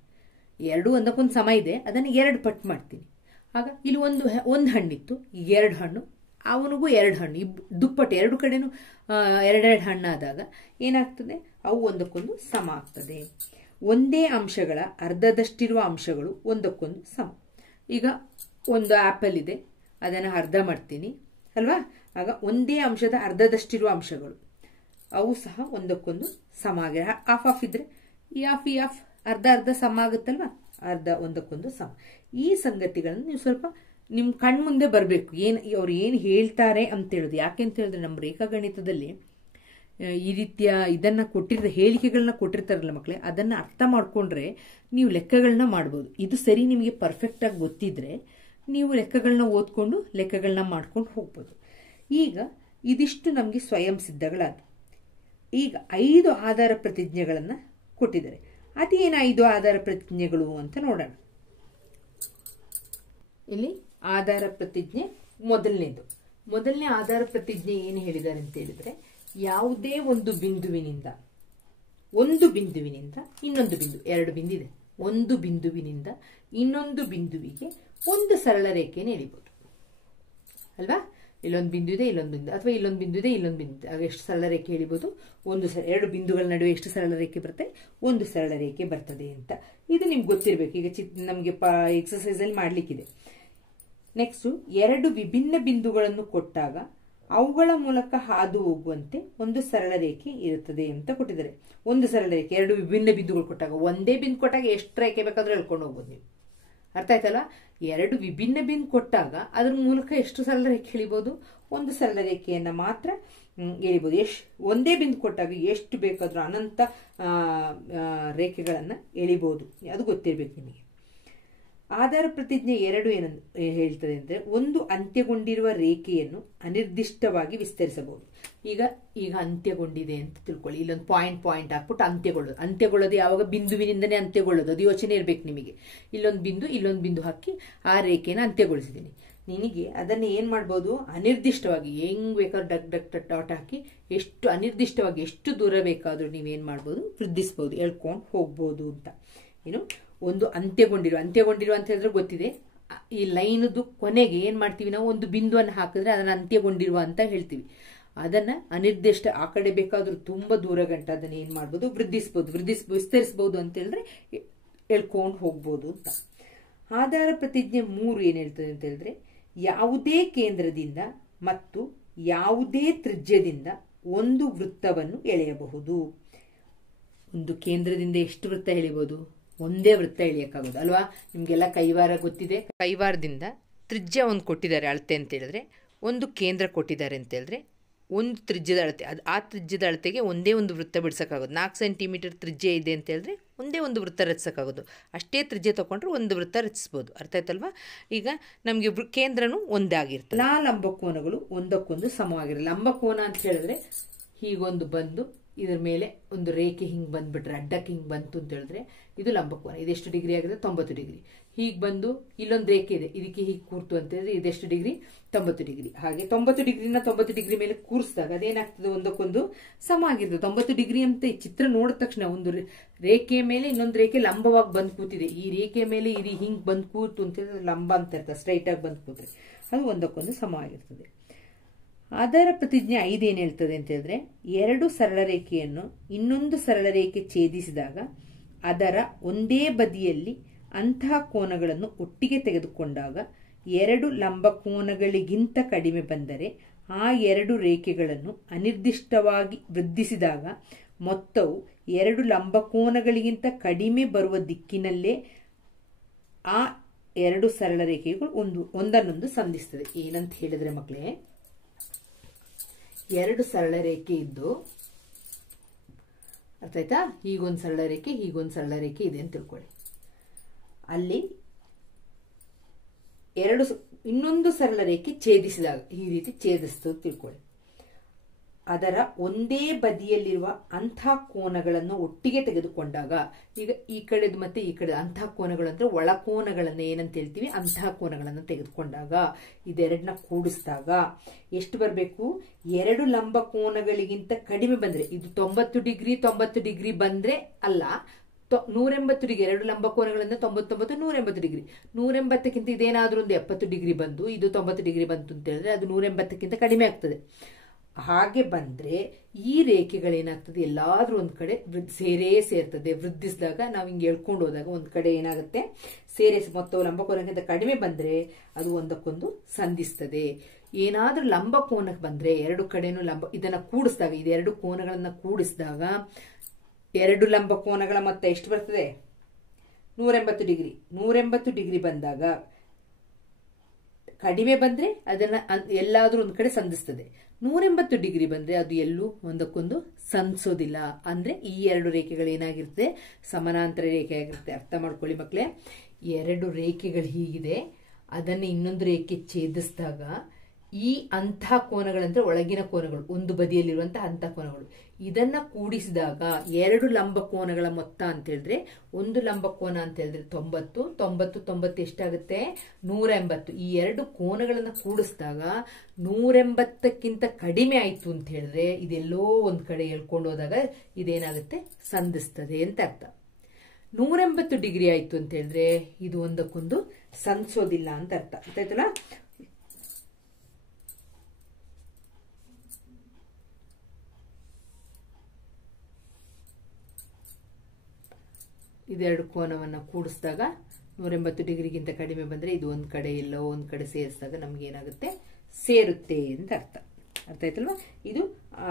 2 ಒಂದಕ್ಕೊಂದು ಸಮ ಇದೆ, ಅದನ್ನು 2 ಪಟ್ಟು ಮಾಡ್ತೀನಿ. ಆಗ ಇಲ್ಲಿ ಒಂದು ಹಣ್ಣಿತ್ತು, 2 ಹಣ್ಣು, ಅವನಿಗೂ 2 ಹಣ್ಣು, ದುಪ್ಪಟ್ಟು 2 ಕಡೆನೂ 2 ಹಣ್ಣಾದಾಗ ಏನಾಗ್ತದೆ, ಅವು ಒಂದಕ್ಕೊಂದು ಸಮ ಆಗ್ತದೆ. ಒಂದೇ ಅಂಶಗಳ ಅರ್ಧದಷ್ಟಿರುವ ಅಂಶಗಳು ಒಂದಕ್ಕೊಂದು ಸಮ. ಈಗ ಒಂದು ಆಪಲ್ ಇದೆ, ಅದನ್ನು ಅರ್ಧ ಮಾಡ್ತೀನಿ ಅಲ್ವಾ, ಆಗ ಒಂದೇ ಅಂಶದ ಅರ್ಧದಷ್ಟಿರುವ ಅಂಶಗಳು ಅವು ಸಹ ಒಂದಕ್ಕೊಂದು ಸಮ ಆಗಿದೆ. ಹಾಫ್ ಆಫ್ ಇದ್ರೆ ಈ ಆಫ್ ಅರ್ಧ ಅರ್ಧ ಸಮ ಆಗುತ್ತಲ್ವಾ, ಅರ್ಧ ಒಂದಕ್ಕೊಂದು ಸಮ. ಈ ಸಂಗತಿಗಳನ್ನು ನೀವು ಸ್ವಲ್ಪ ನಿಮ್ಮ ಕಣ್ಮುಂದೆ ಬರಬೇಕು, ಅವ್ರು ಏನು ಹೇಳ್ತಾರೆ ಅಂತ ಹೇಳೋದು. ಯಾಕೆಂತ ಹೇಳಿದ್ರೆ ನಮ್ಮ ರೇಖಾಗಣಿತದಲ್ಲಿ ಈ ರೀತಿಯ ಇದನ್ನು ಹೇಳಿಕೆಗಳನ್ನ ಕೊಟ್ಟಿರ್ತಾರಲ್ಲ ಮಕ್ಕಳೇ, ಅದನ್ನು ಅರ್ಥ ಮಾಡ್ಕೊಂಡ್ರೆ ನೀವು ಲೆಕ್ಕಗಳನ್ನ ಮಾಡ್ಬೋದು. ಇದು ಸರಿ ನಿಮಗೆ ಪರ್ಫೆಕ್ಟಾಗಿ ಗೊತ್ತಿದ್ರೆ ನೀವು ಲೆಕ್ಕಗಳನ್ನ ಓದ್ಕೊಂಡು ಲೆಕ್ಕಗಳನ್ನ ಮಾಡ್ಕೊಂಡು ಹೋಗ್ಬೋದು. ಈಗ ಇದಿಷ್ಟು ನಮಗೆ ಸ್ವಯಂ ಸಿದ್ಧಗಳಾದ. ಈಗ 5 ಆಧಾರ ಪ್ರತಿಜ್ಞೆಗಳನ್ನು ಕೊಟ್ಟಿದ್ದಾರೆ. ಅದೇನು 5 ಆಧಾರ ಪ್ರತಿಜ್ಞೆಗಳು ಅಂತ ನೋಡೋಣ. ಇಲ್ಲಿ ಆಧಾರ ಪ್ರತಿಜ್ಞೆ ಮೊದಲನೇ ಆಧಾರ ಪ್ರತಿಜ್ಞೆ ಏನು ಹೇಳಿದ್ದಾರೆ ಅಂತ ಹೇಳಿದ್ರೆ, ಯಾವುದೇ ಒಂದು ಬಿಂದುವಿನಿಂದ ಇನ್ನೊಂದು ಬಿಂದು, 2 ಬಿಂದು ಇದೆ, ಒಂದು ಬಿಂದುವಿನಿಂದ ಇನ್ನೊಂದು ಬಿಂದುವಿಗೆ ಒಂದು ಸರಳ ರೇಖೆಯನ್ನು ಎಳಿಬಹುದು ಅಲ್ವಾ. ಇಲ್ಲೊಂದು ಬಿಂದು ಇದೆ, ಇಲ್ಲೊಂದು ಬಿಂದು, ಅಥವಾ ಇಲ್ಲೊಂದು ಬಿಂದು ಇದೆ, ಇಲ್ಲೊಂದು ಬಿಂದು, ಆಗ ಎಷ್ಟು ಸರಳ ರೇಖೆ ಎಳಿಬಹುದು? 2 ಬಿಂದುಗಳ ನಡುವೆ ಎಷ್ಟು ಸರಳ ರೇಖೆ ಬರುತ್ತೆ? ಒಂದು ಸರಳ ರೇಖೆ ಬರ್ತದೆ ಅಂತ. ಇದು ನಿಮ್ಗೆ ಗೊತ್ತಿರಬೇಕು. ಈಗ ನಮಗೆ ಎಕ್ಸರ್ಸೈಸ್ ಅಲ್ಲಿ ಮಾಡ್ಲಿಕ್ಕಿದೆ. ನೆಕ್ಸ್ಟ್, 2 ವಿಭಿನ್ನ ಬಿಂದುಗಳನ್ನು ಕೊಟ್ಟಾಗ ಅವುಗಳ ಮೂಲಕ ಹಾದು ಹೋಗುವಂತೆ ಒಂದು ಸರಳ ರೇಖೆ ಇರುತ್ತದೆ ಅಂತ ಕೊಟ್ಟಿದ್ದಾರೆ. ಒಂದು ಸರಳ ರೇಖೆ, 2 ವಿಭಿನ್ನ ಬಿಂದುಗಳು ಕೊಟ್ಟಾಗ, ಒಂದೇ ಬಿಂದು ಕೊಟ್ಟಾಗ ಎಷ್ಟು ರೇಖೆ ಬೇಕಾದ್ರೂ ಹೇಳ್ಕೊಂಡು ಹೋಗ್ಬೋದು ನೀವು. ಅರ್ಥ ಆಯ್ತಲ್ಲ? 2 ವಿಭಿನ್ನ ಬಿಂದು ಕೊಟ್ಟಾಗ ಅದ್ರ ಮೂಲಕ ಎಷ್ಟು ಸರಳ ರೇಖೆ ಎಳಿಬಹುದು? ಒಂದು ಸರಳ ರೇಖೆಯನ್ನ ಮಾತ್ರ ಎಳಿಬಹುದು. ಒಂದೇ ಬಿಂದು ಕೊಟ್ಟಾಗ ಎಷ್ಟು ಬೇಕಾದ್ರೂ ಅನಂತ ರೇಖೆಗಳನ್ನ ಎಳಿಬಹುದು. ಅದು ಗೊತ್ತಿರ್ಬೇಕು ನಿಮಗೆ. ಆಧಾರ ಪ್ರತಿಜ್ಞೆ 2 ಏನಂತ ಹೇಳ್ತದೆ ಅಂದ್ರೆ, ಒಂದು ಅಂತ್ಯಗೊಂಡಿರುವ ರೇಖೆಯನ್ನು ಅನಿರ್ದಿಷ್ಟವಾಗಿ ವಿಸ್ತರಿಸಬಹುದು. ಈಗ ಅಂತ್ಯಗೊಂಡಿದೆ ಅಂತ ತಿಳ್ಕೊಳ್ಳಿ. ಇಲ್ಲೊಂದು ಪಾಯಿಂಟ್ ಹಾಕ್ಬಿಟ್ಟು ಅಂತ್ಯಗೊಳ್ಳೋದು ಯಾವಾಗ? ಬಿಂದುವಿನಿಂದನೇ ಅಂತ್ಯಗೊಳ್ಳೋದು. ಅದು ಯೋಚನೆ ಇರ್ಬೇಕು ನಿಮಗೆ. ಇಲ್ಲೊಂದು ಬಿಂದು ಹಾಕಿ ಆ ರೇಖೆನ ಅಂತ್ಯಗೊಳಿಸಿದ್ದೀನಿ. ನಿನಗೆ ಅದನ್ನ ಏನ್ ಮಾಡ್ಬೋದು? ಅನಿರ್ದಿಷ್ಟವಾಗಿ ಹೆಂಗ್ ಬೇಕಾದ್ರೂ ಡಕ್ ಡಾಟ್ ಹಾಕಿ ಎಷ್ಟು ಅನಿರ್ದಿಷ್ಟವಾಗಿ ಎಷ್ಟು ದೂರ ಬೇಕಾದ್ರೂ ನೀವೇನ್ ಮಾಡ್ಬೋದು? ವೃದ್ಧಿಸ್ಬೋದು, ಎಳ್ಕೊಂಡು ಹೋಗ್ಬೋದು ಅಂತ. ಏನು ಒಂದು ಅಂತ್ಯಗೊಂಡಿರುವ ಅಂತ ಹೇಳಿದ್ರೆ ಗೊತ್ತಿದೆ. ಈ ಲೈನದು ಕೊನೆಗೆ ಏನ್ ಮಾಡ್ತೀವಿ ನಾವು? ಒಂದು ಬಿಂದುವನ್ನು ಹಾಕಿದ್ರೆ ಅದನ್ನ ಅಂತ್ಯಗೊಂಡಿರುವ ಅಂತ ಹೇಳ್ತೀವಿ. ಅದನ್ನ ಅನಿರ್ದಿಷ್ಟ ಆ ಕಡೆ ಬೇಕಾದ್ರೂ ತುಂಬಾ ದೂರ ಗಂಟ ಅದನ್ನ ಏನ್ ಮಾಡ್ಬೋದು? ವಿಸ್ತರಿಸಬಹುದು ಅಂತ ಹೇಳಿದ್ರೆ ಎಳ್ಕೊಂಡು ಹೋಗ್ಬೋದು ಅಂತ. ಆಧಾರ ಪ್ರತಿಜ್ಞೆ 3 ಏನ್ ಹೇಳ್ತದೆ ಅಂತ ಹೇಳಿದ್ರೆ, ಯಾವುದೇ ಕೇಂದ್ರದಿಂದ ಮತ್ತು ಯಾವುದೇ ತ್ರಿಜ್ಯದಿಂದ ಒಂದು ವೃತ್ತವನ್ನು ಎಳೆಯಬಹುದು. ಒಂದು ಕೇಂದ್ರದಿಂದ ಎಷ್ಟು ವೃತ್ತ ಎಳೆಯಬಹುದು? ಒಂದೇ ವೃತ್ತ ಎಳೆಯಕ್ಕಾಗೋದು ಅಲ್ವಾ. ನಿಮ್ಗೆಲ್ಲ ಕೈವಾರ ಗೊತ್ತಿದೆ. ಕೈವಾರದಿಂದ ತ್ರಿಜ್ಯ ಒಂದು ಕೊಟ್ಟಿದ್ದಾರೆ ಅಳತೆ ಅಂತ ಹೇಳಿದ್ರೆ, ಒಂದು ಕೇಂದ್ರ ಕೊಟ್ಟಿದ್ದಾರೆ ಅಂತ ಹೇಳಿದ್ರೆ, ಒಂದು ತ್ರಿಜ್ಯದ ಅಳತೆ, ಆ ತ್ರಿಜ್ಯದ ಅಳತೆಗೆ ಒಂದೇ ಒಂದು ವೃತ್ತ ಬಿಡಿಸೋಕ್ಕಾಗೋದು. 4 ಸೆಂಟಿಮೀಟರ್ ತ್ರಿಜ್ಯ ಇದೆ ಅಂತ ಹೇಳಿದ್ರೆ ಒಂದೇ ಒಂದು ವೃತ್ತ ರಚಿಸೋಕ್ಕಾಗೋದು. ಅಷ್ಟೇ ತ್ರಿಜ್ಯ ತಗೊಂಡ್ರೆ ಒಂದು ವೃತ್ತ ರಚಿಸ್ಬೋದು. ಅರ್ಥ ಆಯ್ತಲ್ವಾ? ಈಗ ನಮಗೆ ಕೇಂದ್ರನೂ ಒಂದೇ ಆಗಿರ್ತದೆ. ಎಲ್ಲಾ ಲಂಬಕೋನಗಳು ಒಂದಕ್ಕೊಂದು ಸಮವಾಗಿರಲ್ಲ. ಲಂಬಕೋನ ಅಂತ ಹೇಳಿದ್ರೆ ಹೀಗೊಂದು ಬಂದು ಇದ್ರ ಮೇಲೆ ಒಂದು ರೇಖೆ ಹಿಂಗೆ ಬಂದ್ಬಿಟ್ರೆ, ಅಡ್ಡಕ್ಕೆ ಹಿಂಗೆ ಬಂತು ಅಂತ ಹೇಳಿದ್ರೆ ಇದು ಲಂಬಕೋನ. ಇದೆಷ್ಟು ಡಿಗ್ರಿ ಆಗಿದೆ? 90 ಡಿಗ್ರಿ. ಹೀಗೆ ಬಂದು ಇಲ್ಲೊಂದು ರೇಖೆ ಇದೆ, ಇದಕ್ಕೆ ಹೀಗೆ ಕೂರ್ತು ಅಂತ ಹೇಳಿದ್ರೆ ಇದೆಷ್ಟು ಡಿಗ್ರಿ? 90 ಡಿಗ್ರಿ. ಹಾಗೆ 90 ಡಿಗ್ರಿನ 90 ಡಿಗ್ರಿ ಮೇಲೆ ಕೂರಿಸಿದಾಗ ಅದೇನಾಗ್ತದೆ? ಒಂದಕ್ಕೊಂದು ಸಮ ಆಗಿರ್ತದೆ. 90 ಡಿಗ್ರಿ ಅಂತ ಈ ಚಿತ್ರ ನೋಡಿದ ತಕ್ಷಣ ಒಂದು ರೇಖೆಯ ಮೇಲೆ ಇನ್ನೊಂದು ರೇಖೆ ಲಂಬವಾಗಿ ಬಂದು ಕೂತಿದೆ, ಈ ರೇಖೆಯ ಮೇಲೆ ಹಿಂಗೆ ಬಂದು ಕೂತು ಅಂತ ಹೇಳಿದ್ರೆ ಲಂಬ ಅಂತ ಇರ್ತದೆ. ಸ್ಟ್ರೈಟ್ ಆಗಿ ಬಂದು ಕೂತ್ರೆ ಅದು ಒಂದಕ್ಕೊಂದು ಸಮ ಆಗಿರ್ತದೆ. ಆಧಾರ ಪ್ರತಿಜ್ಞೆ 5 ಏನ್ ಹೇಳ್ತದೆ ಅಂತ ಹೇಳಿದ್ರೆ, 2 ಸರಳ ರೇಖೆಯನ್ನು ಇನ್ನೊಂದು ಸರಳ ರೇಖೆ ಛೇದಿಸಿದಾಗ ಅದರ ಒಂದೇ ಬದಿಯಲ್ಲಿ ಅಂತಹ ಕೋನಗಳನ್ನು ಒಟ್ಟಿಗೆ ತೆಗೆದುಕೊಂಡಾಗ 2 ಲಂಬ ಕೋನಗಳಿಗಿಂತ ಕಡಿಮೆ ಬಂದರೆ ಆ 2 ರೇಖೆಗಳನ್ನು ಅನಿರ್ದಿಷ್ಟವಾಗಿ ವೃದ್ಧಿಸಿದಾಗ ಮೊತ್ತವು 2 ಲಂಬ ಕೋನಗಳಿಗಿಂತ ಕಡಿಮೆ ಬರುವ ದಿಕ್ಕಿನಲ್ಲೇ ಆ 2 ಸರಳ ರೇಖೆಗಳು ಒಂದನ್ನೊಂದು ಸಂಧಿಸ್ತದೆ. ಏನಂತ ಹೇಳಿದ್ರೆ ಮಕ್ಕಳೇ, 2 ಸರಳ ರೇಖೆ ಇದ್ದು, ಅರ್ಥ ಆಯ್ತಾ? ಹೀಗೊಂದು ಸರಳ ರೇಖೆ, ಹೀಗೊಂದು ಸರಳ ರೇಖೆ ಇದೆ ಅಂತ ತಿಳ್ಕೊಳ್ಳಿ. ಅಲ್ಲಿ ಇನ್ನೊಂದು ಸರಳ ರೇಖೆ ಛೇದಿಸಿದಾಗ ಈ ರೀತಿ ಛೇದಿಸ್ತದೆ ತಿಳ್ಕೊಳ್ಳಿ. ಅದರ ಒಂದೇ ಬದಿಯಲ್ಲಿರುವ ಅಂತಹ ಕೋನಗಳನ್ನು ಒಟ್ಟಿಗೆ ತೆಗೆದುಕೊಂಡಾಗ, ಈಗ ಈ ಕಡೆದು ಮತ್ತೆ ಈ ಕಡೆ ಅಂತಹ ಕೋನಗಳು ಅಂದ್ರೆ ಒಳಕೋನಗಳನ್ನು ಏನಂತ ಹೇಳ್ತೀವಿ, ಅಂತಹ ಕೋನಗಳನ್ನು ತೆಗೆದುಕೊಂಡಾಗ ಇದೆರಡನ್ನ ಕೂಡಿಸಿದಾಗ ಎಷ್ಟು ಬರಬೇಕು, 2 ಲಂಬ ಕೋನಗಳಿಗಿಂತ ಕಡಿಮೆ ಬಂದ್ರೆ, ಇದು 90 ಡಿಗ್ರಿ ಬಂದ್ರೆ ಅಲ್ಲ, 180 ಡಿಗ್ರಿ, 2 ಲಂಬ ಕೋನಗಳಿಂದ 99 180 ಡಿಗ್ರಿ, 180ಕ್ಕಿಂತ ಇದೇನಾದ್ರೂ ಒಂದು 70 ಡಿಗ್ರಿ ಬಂದು ಇದು 90 ಡಿಗ್ರಿ ಬಂತು ಅಂತ ಹೇಳಿದ್ರೆ ಅದು 180ಕ್ಕಿಂತ ಕಡಿಮೆ ಆಗ್ತದೆ. ಹಾಗೆ ಬಂದ್ರೆ ಈ ರೇಖೆಗಳೇನಾಗ್ತದೆ, ಎಲ್ಲಾದ್ರೂ ಒಂದ್ ಕಡೆ ಸೇರ್ತದೆ. ವೃದ್ಧಿಸಿದಾಗ ನಾವು ಹಿಂಗೆ ಎಳ್ಕೊಂಡು ಹೋದಾಗ ಒಂದ್ ಕಡೆ ಏನಾಗುತ್ತೆ, ಮೊತ್ತವು ಲಂಬಕೋನಕ್ಕಿಂತ ಕಡಿಮೆ ಬಂದ್ರೆ ಅದು ಒಂದಕ್ಕೊಂದು ಸಂಧಿಸ್ತದೆ. ಏನಾದ್ರೂ ಲಂಬ ಕೋನಕ್ಕೆ ಬಂದ್ರೆ 2 ಕಡೆನೂ ಇದನ್ನ ಕೂಡಿಸಿದಾಗ, ಇದೆರಡು ಕೋನಗಳನ್ನ ಕೂಡಿಸಿದಾಗ 2 ಲಂಬ ಕೋನಗಳ ಮೊತ್ತ ಎಷ್ಟು ಬರ್ತದೆ, 180 ಡಿಗ್ರಿ. 180 ಡಿಗ್ರಿ ಬಂದಾಗ ಕಡಿಮೆ ಬಂದ್ರೆ ಅದನ್ನ ಎಲ್ಲಾದ್ರೂ ಒಂದ್ ಕಡೆ ಸಂಧಿಸ್ತದೆ. 180 ಡಿಗ್ರಿ ಬಂದ್ರೆ ಅದು ಎಲ್ಲೂ ಒಂದಕ್ಕೊಂದು ಸಂಧಿಸೋದಿಲ್ಲ. ಅಂದ್ರೆ ಈ 2 ರೇಖೆಗಳು ಏನಾಗಿರುತ್ತೆ, ಸಮಾನಾಂತರ ರೇಖೆ ಆಗಿರುತ್ತೆ. ಅರ್ಥ ಮಾಡ್ಕೊಳ್ಳಿ ಮಕ್ಕಳೇ, 2 ರೇಖೆಗಳು ಹೀಗಿದೆ, ಅದನ್ನ ಇನ್ನೊಂದು ರೇಖೆ ಛೇದಿಸಿದಾಗ ಈ ಅಂತಹ ಕೋನಗಳಂದ್ರೆ ಒಳಗಿನ ಕೋನಗಳು, ಒಂದು ಬದಿಯಲ್ಲಿರುವಂತಹ ಅಂತಹ ಕೋನಗಳು, ಇದನ್ನ ಕೂಡಿಸಿದಾಗ 2 ಲಂಬ ಕೋನಗಳ ಮೊತ್ತ ಅಂತ ಹೇಳಿದ್ರೆ, ಒಂದು ಲಂಬ ಕೋನ ಅಂತ ಹೇಳಿದ್ರೆ 90, 90 ಎಷ್ಟಾಗುತ್ತೆ, 180. ಈ 2 ಕೋನಗಳನ್ನ ಕೂಡಿಸಿದಾಗ 180ಕ್ಕಿಂತ ಕಡಿಮೆ ಆಯ್ತು ಅಂತ ಹೇಳಿದ್ರೆ ಇದೆಲ್ಲೋ ಒಂದ್ ಕಡೆ ಎಳ್ಕೊಂಡು ಹೋದಾಗ ಇದೇನಾಗುತ್ತೆ, ಸಂಧಿಸ್ತದೆ ಅಂತ ಅರ್ಥ. 180 ಡಿಗ್ರಿ ಆಯ್ತು ಅಂತ ಹೇಳಿದ್ರೆ ಇದು ಒಂದಕ್ಕೊಂದು ಸಂಧಿಸೋದಿಲ್ಲ ಅಂತ ಅರ್ಥ. ಆಯ್ತಲ್ಲ. ಇದೆರಡು ಕೋನವನ್ನ ಕೂಡಿಸಿದಾಗ 180 ಡಿಗ್ರಿಗಿಂತ ಕಡಿಮೆ ಬಂದ್ರೆ ಇದು ಒಂದ್ ಕಡೆ ಎಲ್ಲೋ ಒಂದ್ ಕಡೆ ಸೇರಿಸಿದಾಗ ನಮ್ಗೆ ಏನಾಗುತ್ತೆ, ಸೇರುತ್ತೆ ಅಂತ ಅರ್ಥ. ಅರ್ಥ ಆಯ್ತಲ್ವಾ. ಇದು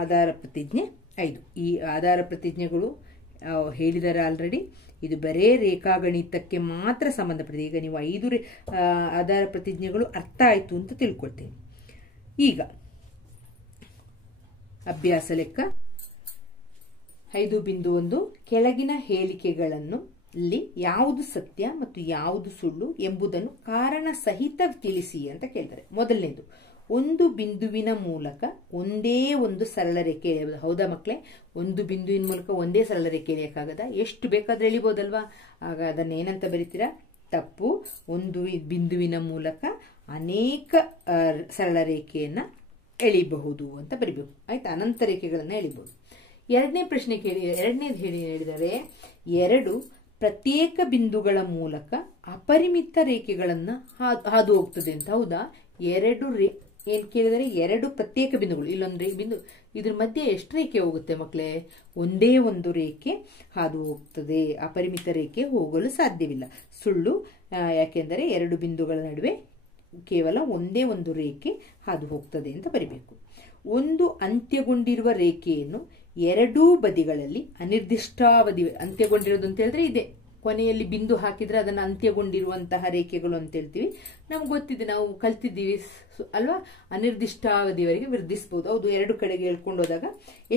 ಆಧಾರ ಪ್ರತಿಜ್ಞೆ 5. ಈ ಆಧಾರ ಪ್ರತಿಜ್ಞೆಗಳು ಹೇಳಿದಾರೆ ಆಲ್ರೆಡಿ. ಇದು ಬರೇ ರೇಖಾಗಣಿತಕ್ಕೆ ಮಾತ್ರ ಸಂಬಂಧಪಟ್ಟಿದೆ. ಈಗ ನೀವು 5 ಆಧಾರ ಪ್ರತಿಜ್ಞೆಗಳು ಅರ್ಥ ಆಯ್ತು ಅಂತ ತಿಳ್ಕೊಳ್ತೀನಿ. ಈಗ ಅಭ್ಯಾಸ ಲೆಕ್ಕ 5.1 ಕೆಳಗಿನ ಹೇಳಿಕೆಗಳನ್ನು ಯಾವುದು ಸತ್ಯ ಮತ್ತು ಯಾವುದು ಸುಳ್ಳು ಎಂಬುದನ್ನು ಕಾರಣ ಸಹಿತ ತಿಳಿಸಿ ಅಂತ ಕೇಳ್ತಾರೆ. ಮೊದಲನೇದು, ಒಂದು ಬಿಂದುವಿನ ಮೂಲಕ ಒಂದೇ ಒಂದು ಸರಳ ರೇಖೆ ಎಳೆಯಬಹುದು. ಹೌದಾ ಮಕ್ಕಳೇ? ಒಂದು ಬಿಂದುವಿನ ಮೂಲಕ ಒಂದೇ ಸರಳ ರೇಖೆ ಎಳೆಯಕ್ಕಾಗದ? ಎಷ್ಟು ಬೇಕಾದ್ರೆ ಎಳಿಬಹುದಲ್ವಾ? ಆಗ ಅದನ್ನ ಏನಂತ ಬರೀತೀರಾ? ತಪ್ಪು. ಒಂದು ಬಿಂದುವಿನ ಮೂಲಕ ಅನೇಕ ಸರಳ ರೇಖೆಯನ್ನ ಎಳಿಬಹುದು ಅಂತ ಬರಿಬೇಕು. ಆಯ್ತಾ? ಅನಂತ ರೇಖೆಗಳನ್ನ ಎಳಿಬಹುದು. ಎರಡನೇದು ಹೇಳಿದರೆ 2 ಪ್ರತ್ಯೇಕ ಬಿಂದುಗಳ ಮೂಲಕ ಅಪರಿಮಿತ ರೇಖೆಗಳನ್ನ ಹಾದು ಹೋಗ್ತದೆ ಅಂತ. ಹೌದಾ? ಏನ್ ಕೇಳಿದರೆ 2 ಪ್ರತ್ಯೇಕ ಬಿಂದುಗಳು, ಇಲ್ಲೊಂದು ಬಿಂದು, ಇದ್ರ ಮಧ್ಯೆ ಎಷ್ಟು ರೇಖೆ ಹೋಗುತ್ತೆ ಮಕ್ಕಳೇ? ಒಂದೇ ಒಂದು ರೇಖೆ ಹಾದು ಹೋಗ್ತದೆ. ಅಪರಿಮಿತ ರೇಖೆ ಹೋಗಲು ಸಾಧ್ಯವಿಲ್ಲ. ಸುಳ್ಳು. ಯಾಕೆಂದರೆ 2 ಬಿಂದುಗಳ ನಡುವೆ ಕೇವಲ ಒಂದೇ ಒಂದು ರೇಖೆ ಹಾದು ಹೋಗ್ತದೆ ಅಂತ ಬರಿಬೇಕು. ಒಂದು ಅಂತ್ಯಗೊಂಡಿರುವ ರೇಖೆಯನ್ನು 2 ಬದಿಗಳಲ್ಲಿ ಅನಿರ್ದಿಷ್ಟಾವಧಿ, ಅಂತ್ಯಗೊಂಡಿರೋದು ಅಂತ ಹೇಳಿದ್ರೆ ಇದೆ, ಕೊನೆಯಲ್ಲಿ ಬಿಂದು ಹಾಕಿದ್ರೆ ಅದನ್ನ ಅಂತ್ಯಗೊಂಡಿರುವಂತಹ ರೇಖೆಗಳು ಅಂತ ಹೇಳ್ತೀವಿ. ನಮ್ಗೆ ಗೊತ್ತಿದೆ, ನಾವು ಕಲ್ತಿದ್ದೀವಿ ಅಲ್ವಾ? ಅನಿರ್ದಿಷ್ಟಾವಧಿವರೆಗೆ ವೃದ್ಧಿಸಬಹುದು. ಹೌದು, 2 ಕಡೆಗೆ ಹೇಳ್ಕೊಂಡು ಹೋದಾಗ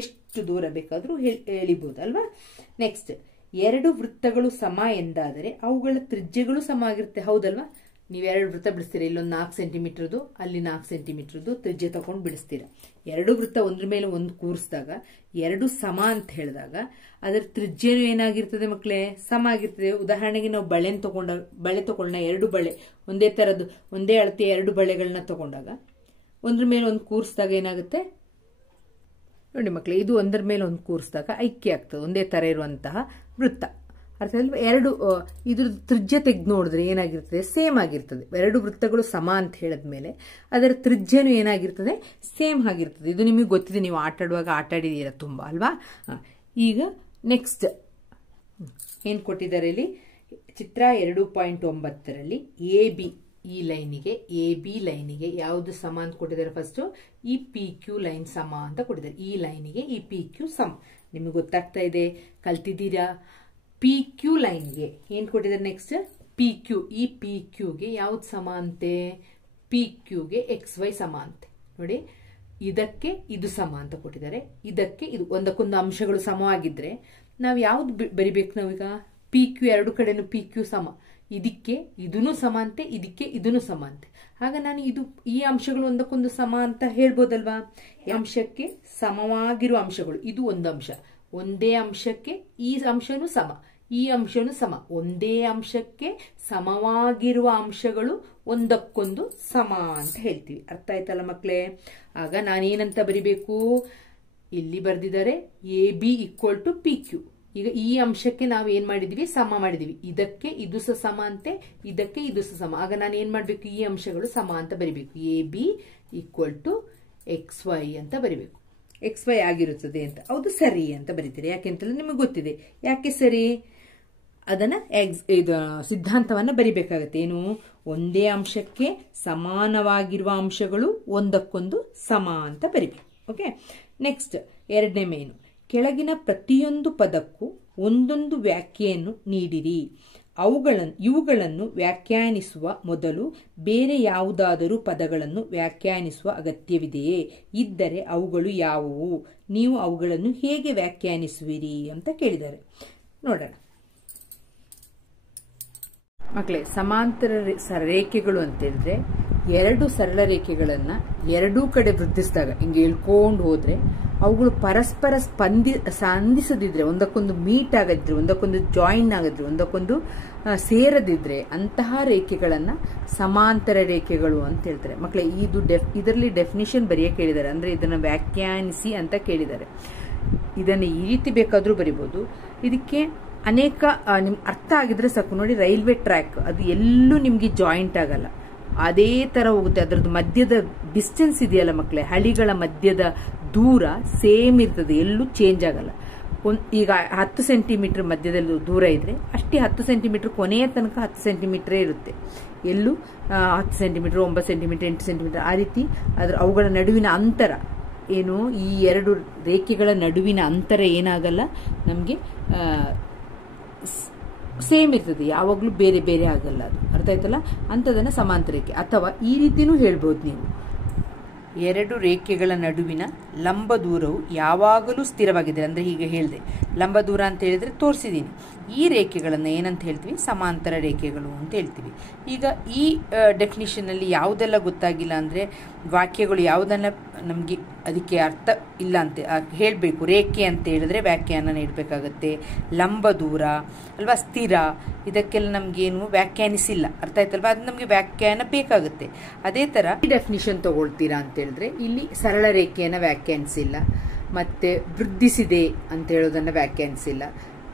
ಎಷ್ಟು ದೂರ ಬೇಕಾದ್ರೂ ಎಳಿಬಹುದು ಅಲ್ವಾ? ನೆಕ್ಸ್ಟ್, 2 ವೃತ್ತಗಳು ಸಮ ಎಂದಾದರೆ ಅವುಗಳ ತ್ರಿಜ್ಯಗಳು ಸಮ ಆಗಿರುತ್ತೆ. ಹೌದಲ್ವಾ? ನೀವು 2 ವೃತ್ತ ಬಿಡಿಸ್ತೀರಾ, ಇಲ್ಲೊಂದು 4 ಸೆಂಟಿಮೀಟರ್ದು, ಅಲ್ಲಿ 4 ಸೆಂಟಿಮೀಟರ್ದು ತ್ರಿಜ್ಯ ತಗೊಂಡು ಬಿಡಿಸ್ತೀರಾ. 2 ವೃತ್ತ ಒಂದ್ರ ಮೇಲೆ ಒಂದು ಕೂರಿಸಿದಾಗ 2 ಸಮ ಅಂತ ಹೇಳಿದಾಗ ಅದರ ತ್ರಿಜ್ಯನು ಏನಾಗಿರ್ತದೆ ಮಕ್ಕಳೇ? ಸಮ ಆಗಿರ್ತದೆ. ಉದಾಹರಣೆಗೆ ನಾವು ಬಳೆ ತಗೊಂಡ 2 ಬಳೆ ಒಂದೇ ತರದ್ದು, ಒಂದೇ ಅಳತೆಯ 2 ಬಳೆಗಳನ್ನ ತಗೊಂಡಾಗ ಒಂದ್ರ ಮೇಲೆ ಒಂದು ಕೂರಿಸಿದಾಗ ಏನಾಗುತ್ತೆ ನೋಡಿ ಮಕ್ಕಳೇ, ಇದು ಒಂದರ ಮೇಲೆ ಒಂದು ಕೂರಿಸಿದಾಗ ಐಕ್ಯ ಆಗ್ತದೆ, ಒಂದೇ ತರ ಇರುವಂತಹ ವೃತ್ತ. ಅರ್ಥ ಅಲ್ವಾ? 2 ಇದ್ರ ತ್ರಿಜ್ಯ ತೆಗೆದು ನೋಡಿದ್ರೆ ಏನಾಗಿರ್ತದೆ? ಸೇಮ್ ಆಗಿರ್ತದೆ. 2 ವೃತ್ತಗಳು ಸಮ ಅಂತ ಹೇಳಿದ್ಮೇಲೆ ಅದರ ತ್ರಿಜ್ಯನು ಏನಾಗಿರ್ತದೆ? ಸೇಮ್ ಆಗಿರ್ತದೆ. ಇದು ನಿಮಗೆ ಗೊತ್ತಿದೆ, ನೀವು ಆಟ ಆಡುವಾಗ ಆಟ ಆಡಿದೀರ ತುಂಬಾ ಅಲ್ವಾ? ಈಗ ನೆಕ್ಸ್ಟ್ ಏನ್ ಕೊಟ್ಟಿದ್ದಾರೆ ಇಲ್ಲಿ? ಚಿತ್ರ 2.9ರಲ್ಲಿ AB ಈ ಲೈನಿಗೆ, AB ಲೈನಿಗೆ ಯಾವುದು ಸಮ ಅಂತ ಕೊಟ್ಟಿದ್ದಾರೆ? ಫಸ್ಟ್ ಈ PQ ಲೈನ್ ಸಮ ಅಂತ ಕೊಟ್ಟಿದ್ದಾರೆ. ಈ ಲೈನಿಗೆ ಈ PQ ಸಮ. ನಿಮಗೆ ಗೊತ್ತಾಗ್ತಾ ಇದೆ, ಕಲ್ತಿದ್ದೀರಾ? PQ ಲೈನ್ಗೆ ಏನ್ ಕೊಟ್ಟಿದ್ದಾರೆ? ನೆಕ್ಸ್ಟ್ PQ, ಈ PQಗೆ ಯಾವ್ದು ಸಮ ಅಂತೆ? PQಗೆ XY ಸಮ ಅಂತೆ. ನೋಡಿ, ಇದಕ್ಕೆ ಇದು ಸಮ ಅಂತ ಕೊಟ್ಟಿದ್ದಾರೆ, ಇದಕ್ಕೆ ಇದು, ಒಂದಕ್ಕೊಂದು ಅಂಶಗಳು ಸಮವಾಗಿದ್ರೆ ನಾವು ಯಾವ್ದು ಬರಿಬೇಕು? ನಾವೀಗ PQ 2 ಕಡೆನೂ PQ ಸಮ, ಇದಕ್ಕೆ ಇದೂ ಸಮ ಅಂತೆ, ಇದಕ್ಕೆ ಇದೂ ಸಮ ಅಂತೆ. ಆಗ ನಾನು ಈ ಅಂಶಗಳು ಒಂದಕ್ಕೊಂದು ಸಮ ಅಂತ ಹೇಳ್ಬೋದಲ್ವಾ. ಈ ಅಂಶಕ್ಕೆ ಸಮವಾಗಿರುವ ಅಂಶಗಳು, ಇದು ಒಂದು ಅಂಶ, ಒಂದೇ ಅಂಶಕ್ಕೆ ಈ ಅಂಶನೂ ಸಮ, ಈ ಅಂಶನೂ ಸಮ, ಒಂದೇ ಅಂಶಕ್ಕೆ ಸಮವಾಗಿರುವ ಅಂಶಗಳು ಒಂದಕ್ಕೊಂದು ಸಮ ಅಂತ ಹೇಳ್ತೀವಿ. ಅರ್ಥ ಆಯ್ತಲ್ಲ ಮಕ್ಕಳೇ. ಆಗ ನಾನೇನಂತ ಬರಿಬೇಕು, ಇಲ್ಲಿ ಬರೆದಿದ್ದಾರೆ AB = PQ. ಈಗ ಈ ಅಂಶಕ್ಕೆ ನಾವು ಏನ್ ಮಾಡಿದೀವಿ, ಸಮ ಮಾಡಿದೀವಿ. ಇದಕ್ಕೆ ಇದು ಸಮ ಅಂತೆ, ಇದಕ್ಕೆ ಇದು ಸಮ. ಆಗ ನಾನು ಏನ್ ಮಾಡ್ಬೇಕು, ಈ ಅಂಶಗಳು ಸಮ ಅಂತ ಬರಿಬೇಕು. AB = XY ಅಂತ ಬರಿಬೇಕು. XY ಆಗಿರುತ್ತದೆ ಅಂತ. ಹೌದು, ಸರಿ ಅಂತ ಬರೀತೀರಿ. ಯಾಕೆಂತಂದ್ರೆ ನಿಮಗೆ ಗೊತ್ತಿದೆ. ಯಾಕೆ ಸರಿ, ಅದನ್ನ ಸಿದ್ಧಾಂತವನ್ನ ಬರಿಬೇಕಾಗತ್ತೆ. ಏನು, ಒಂದೇ ಅಂಶಕ್ಕೆ ಸಮಾನವಾಗಿರುವ ಅಂಶಗಳು ಒಂದಕ್ಕೊಂದು ಸಮ ಅಂತ ಬರಿಬೇಕು. ಓಕೆ, ನೆಕ್ಸ್ಟ್ ಎರಡನೇ ಮೇನು. ಕೆಳಗಿನ ಪ್ರತಿಯೊಂದು ಪದಕ್ಕೂ ಒಂದೊಂದು ವ್ಯಾಖ್ಯೆಯನ್ನು ನೀಡಿರಿ. ಇವುಗಳನ್ನು ವ್ಯಾಖ್ಯಾನಿಸುವ ಮೊದಲು ಬೇರೆ ಯಾವುದಾದರೂ ಪದಗಳನ್ನು ವ್ಯಾಖ್ಯಾನಿಸುವ ಅಗತ್ಯವಿದೆಯೇ? ಇದ್ದರೆ ಅವುಗಳು ಯಾವುವು? ನೀವು ಅವುಗಳನ್ನು ಹೇಗೆ ವ್ಯಾಖ್ಯಾನಿಸುವಿರಿ ಅಂತ ಕೇಳಿದ್ದಾರೆ. ನೋಡೋಣ ಮಕ್ಕಳೇ. ಸಮಾಂತರ ರೇಖೆಗಳು ಅಂತ ಹೇಳಿದ್ರೆ ಎರಡು ಸರಳ ರೇಖೆಗಳನ್ನ ಎರಡೂ ಕಡೆ ವೃದ್ಧಿಸಿದಾಗ ಹಿಂಗೆ ಇಳ್ಕೊಂಡು ಹೋದ್ರೆ ಅವುಗಳು ಪರಸ್ಪರ ಸಂಧಿಸದಿದ್ರೆ, ಒಂದಕ್ಕೊಂದು ಮೀಟ್ ಆಗದಿದ್ರೆ, ಒಂದಕ್ಕೊಂದು ಜಾಯಿನ್ ಆಗದಿದ್ರೆ, ಒಂದಕ್ಕೊಂದು ಸೇರದಿದ್ರೆ ಅಂತಹ ರೇಖೆಗಳನ್ನ ಸಮಾಂತರ ರೇಖೆಗಳು ಅಂತ ಹೇಳ್ತಾರೆ. ಮಕ್ಕಳೇ, ಇದರಲ್ಲಿ ಡೆಫಿನಿಷನ್ ಬರೆಯಕ್ಕೆ ಕೇಳಿದ್ದಾರೆ. ಅಂದ್ರೆ ಇದನ್ನ ವ್ಯಾಖ್ಯಾನಿಸಿ ಅಂತ ಕೇಳಿದ್ದಾರೆ. ಇದನ್ನ ಈ ರೀತಿ ಬೇಕಾದ್ರೂ ಬರಿಬಹುದು. ಇದಕ್ಕೆ ಅನೇಕ ನಿಮ್ ಅರ್ಥ ಆಗಿದ್ರೆ ಸಾಕು. ನೋಡಿ, ರೈಲ್ವೆ ಟ್ರ್ಯಾಕ್ ಅದು ಎಲ್ಲೂ ನಿಮ್ಗೆ ಜಾಯಿಂಟ್ ಆಗಲ್ಲ, ಅದೇ ತರ ಹೋಗುತ್ತೆ. ಅದರದ್ದು ಮಧ್ಯದ ಡಿಸ್ಟೆನ್ಸ್ ಇದೆಯಲ್ಲ ಮಕ್ಕಳೇ, ಹಳಿಗಳ ಮಧ್ಯದ ದೂರ ಸೇಮ್ ಇರ್ತದೆ, ಎಲ್ಲೂ ಚೇಂಜ್ ಆಗಲ್ಲ. ಈಗ 10 ಸೆಂಟಿಮೀಟರ್ ಮಧ್ಯದಲ್ಲಿ ದೂರ ಇದ್ರೆ ಅಷ್ಟೇ 10 ಸೆಂಟಿಮೀಟರ್ ಕೊನೆಯ ತನಕ 10 ಸೆಂಟಿಮೀಟರ್ ಇರುತ್ತೆ. ಎಲ್ಲೂ 10 ಸೆಂಟಿಮೀಟರ್, 9 ಸೆಂಟಿಮೀಟರ್, 8 ಸೆಂಟಿಮೀಟರ್ ಆ ರೀತಿ ಅವುಗಳ ನಡುವಿನ ಅಂತರ ಏನು, ಈ ಎರಡು ರೇಖೆಗಳ ನಡುವಿನ ಅಂತರ ಏನಾಗಲ್ಲ ನಮ್ಗೆ ಸೇಮ್ ಇರ್ತದೆ, ಯಾವಾಗ್ಲೂ ಬೇರೆ ಬೇರೆ ಆಗಲ್ಲ. ಅದು ಅರ್ಥ ಆಯ್ತಲ್ಲ. ಅಂತದನ್ನ ಸಮಾಂತರ ರೇಖೆ. ಅಥವಾ ಈ ರೀತಿನೂ ಹೇಳ್ಬೋದು ನೀವು, ಎರಡು ರೇಖೆಗಳ ನಡುವಿನ ಲಂಬ ದೂರವು ಯಾವಾಗಲೂ ಸ್ಥಿರವಾಗಿದೆ. ಅಂದ್ರೆ ಹೀಗೆ ಹೇಳಿದೆ, ಲಂಬ ದೂರ ಅಂತ ಹೇಳಿದ್ರೆ ತೋರಿಸಿದ್ದೀನಿ. ಈ ರೇಖೆಗಳನ್ನು ಏನಂತ ಹೇಳ್ತೀವಿ, ಸಮಾಂತರ ರೇಖೆಗಳು ಅಂತ ಹೇಳ್ತೀವಿ. ಈಗ ಈ ಡೆಫಿನಿಷನ್ ಅಲ್ಲಿ ಯಾವುದೆಲ್ಲ ಗೊತ್ತಾಗಿಲ್ಲ ಅಂದ್ರೆ, ವಾಕ್ಯಗಳು ಯಾವುದನ್ನ ನಮ್ಗೆ ಅದಕ್ಕೆ ಅರ್ಥ ಇಲ್ಲ ಅಂತ ಹೇಳ್ಬೇಕು. ರೇಖೆ ಅಂತ ಹೇಳಿದ್ರೆ ವ್ಯಾಖ್ಯಾನ ನೀಡಬೇಕಾಗತ್ತೆ. ಲಂಬ ದೂರ ಅಲ್ವಾ, ಸ್ಥಿರ, ಇದಕ್ಕೆಲ್ಲ ನಮ್ಗೇನು ವ್ಯಾಖ್ಯಾನಿಸಿಲ್ಲ. ಅರ್ಥ ಆಯ್ತಲ್ವಾ, ಅದು ನಮ್ಗೆ ವ್ಯಾಖ್ಯಾನ ಬೇಕಾಗುತ್ತೆ. ಅದೇ ತರ ಈ ಡೆಫಿನಿಷನ್ ತಗೊಳ್ತೀರಾ ಅಂತ ಹೇಳಿದ್ರೆ, ಇಲ್ಲಿ ಸರಳ ರೇಖೆಯನ್ನ ವ್ಯಾಖ್ಯಾನಿಸಿಲ್ಲ, ಮತ್ತೆ ವೃದ್ಧಿಸಿದೆ ಅಂತ ಹೇಳೋದನ್ನ ವ್ಯಾಖ್ಯಾನಿಸಿಲ್ಲ.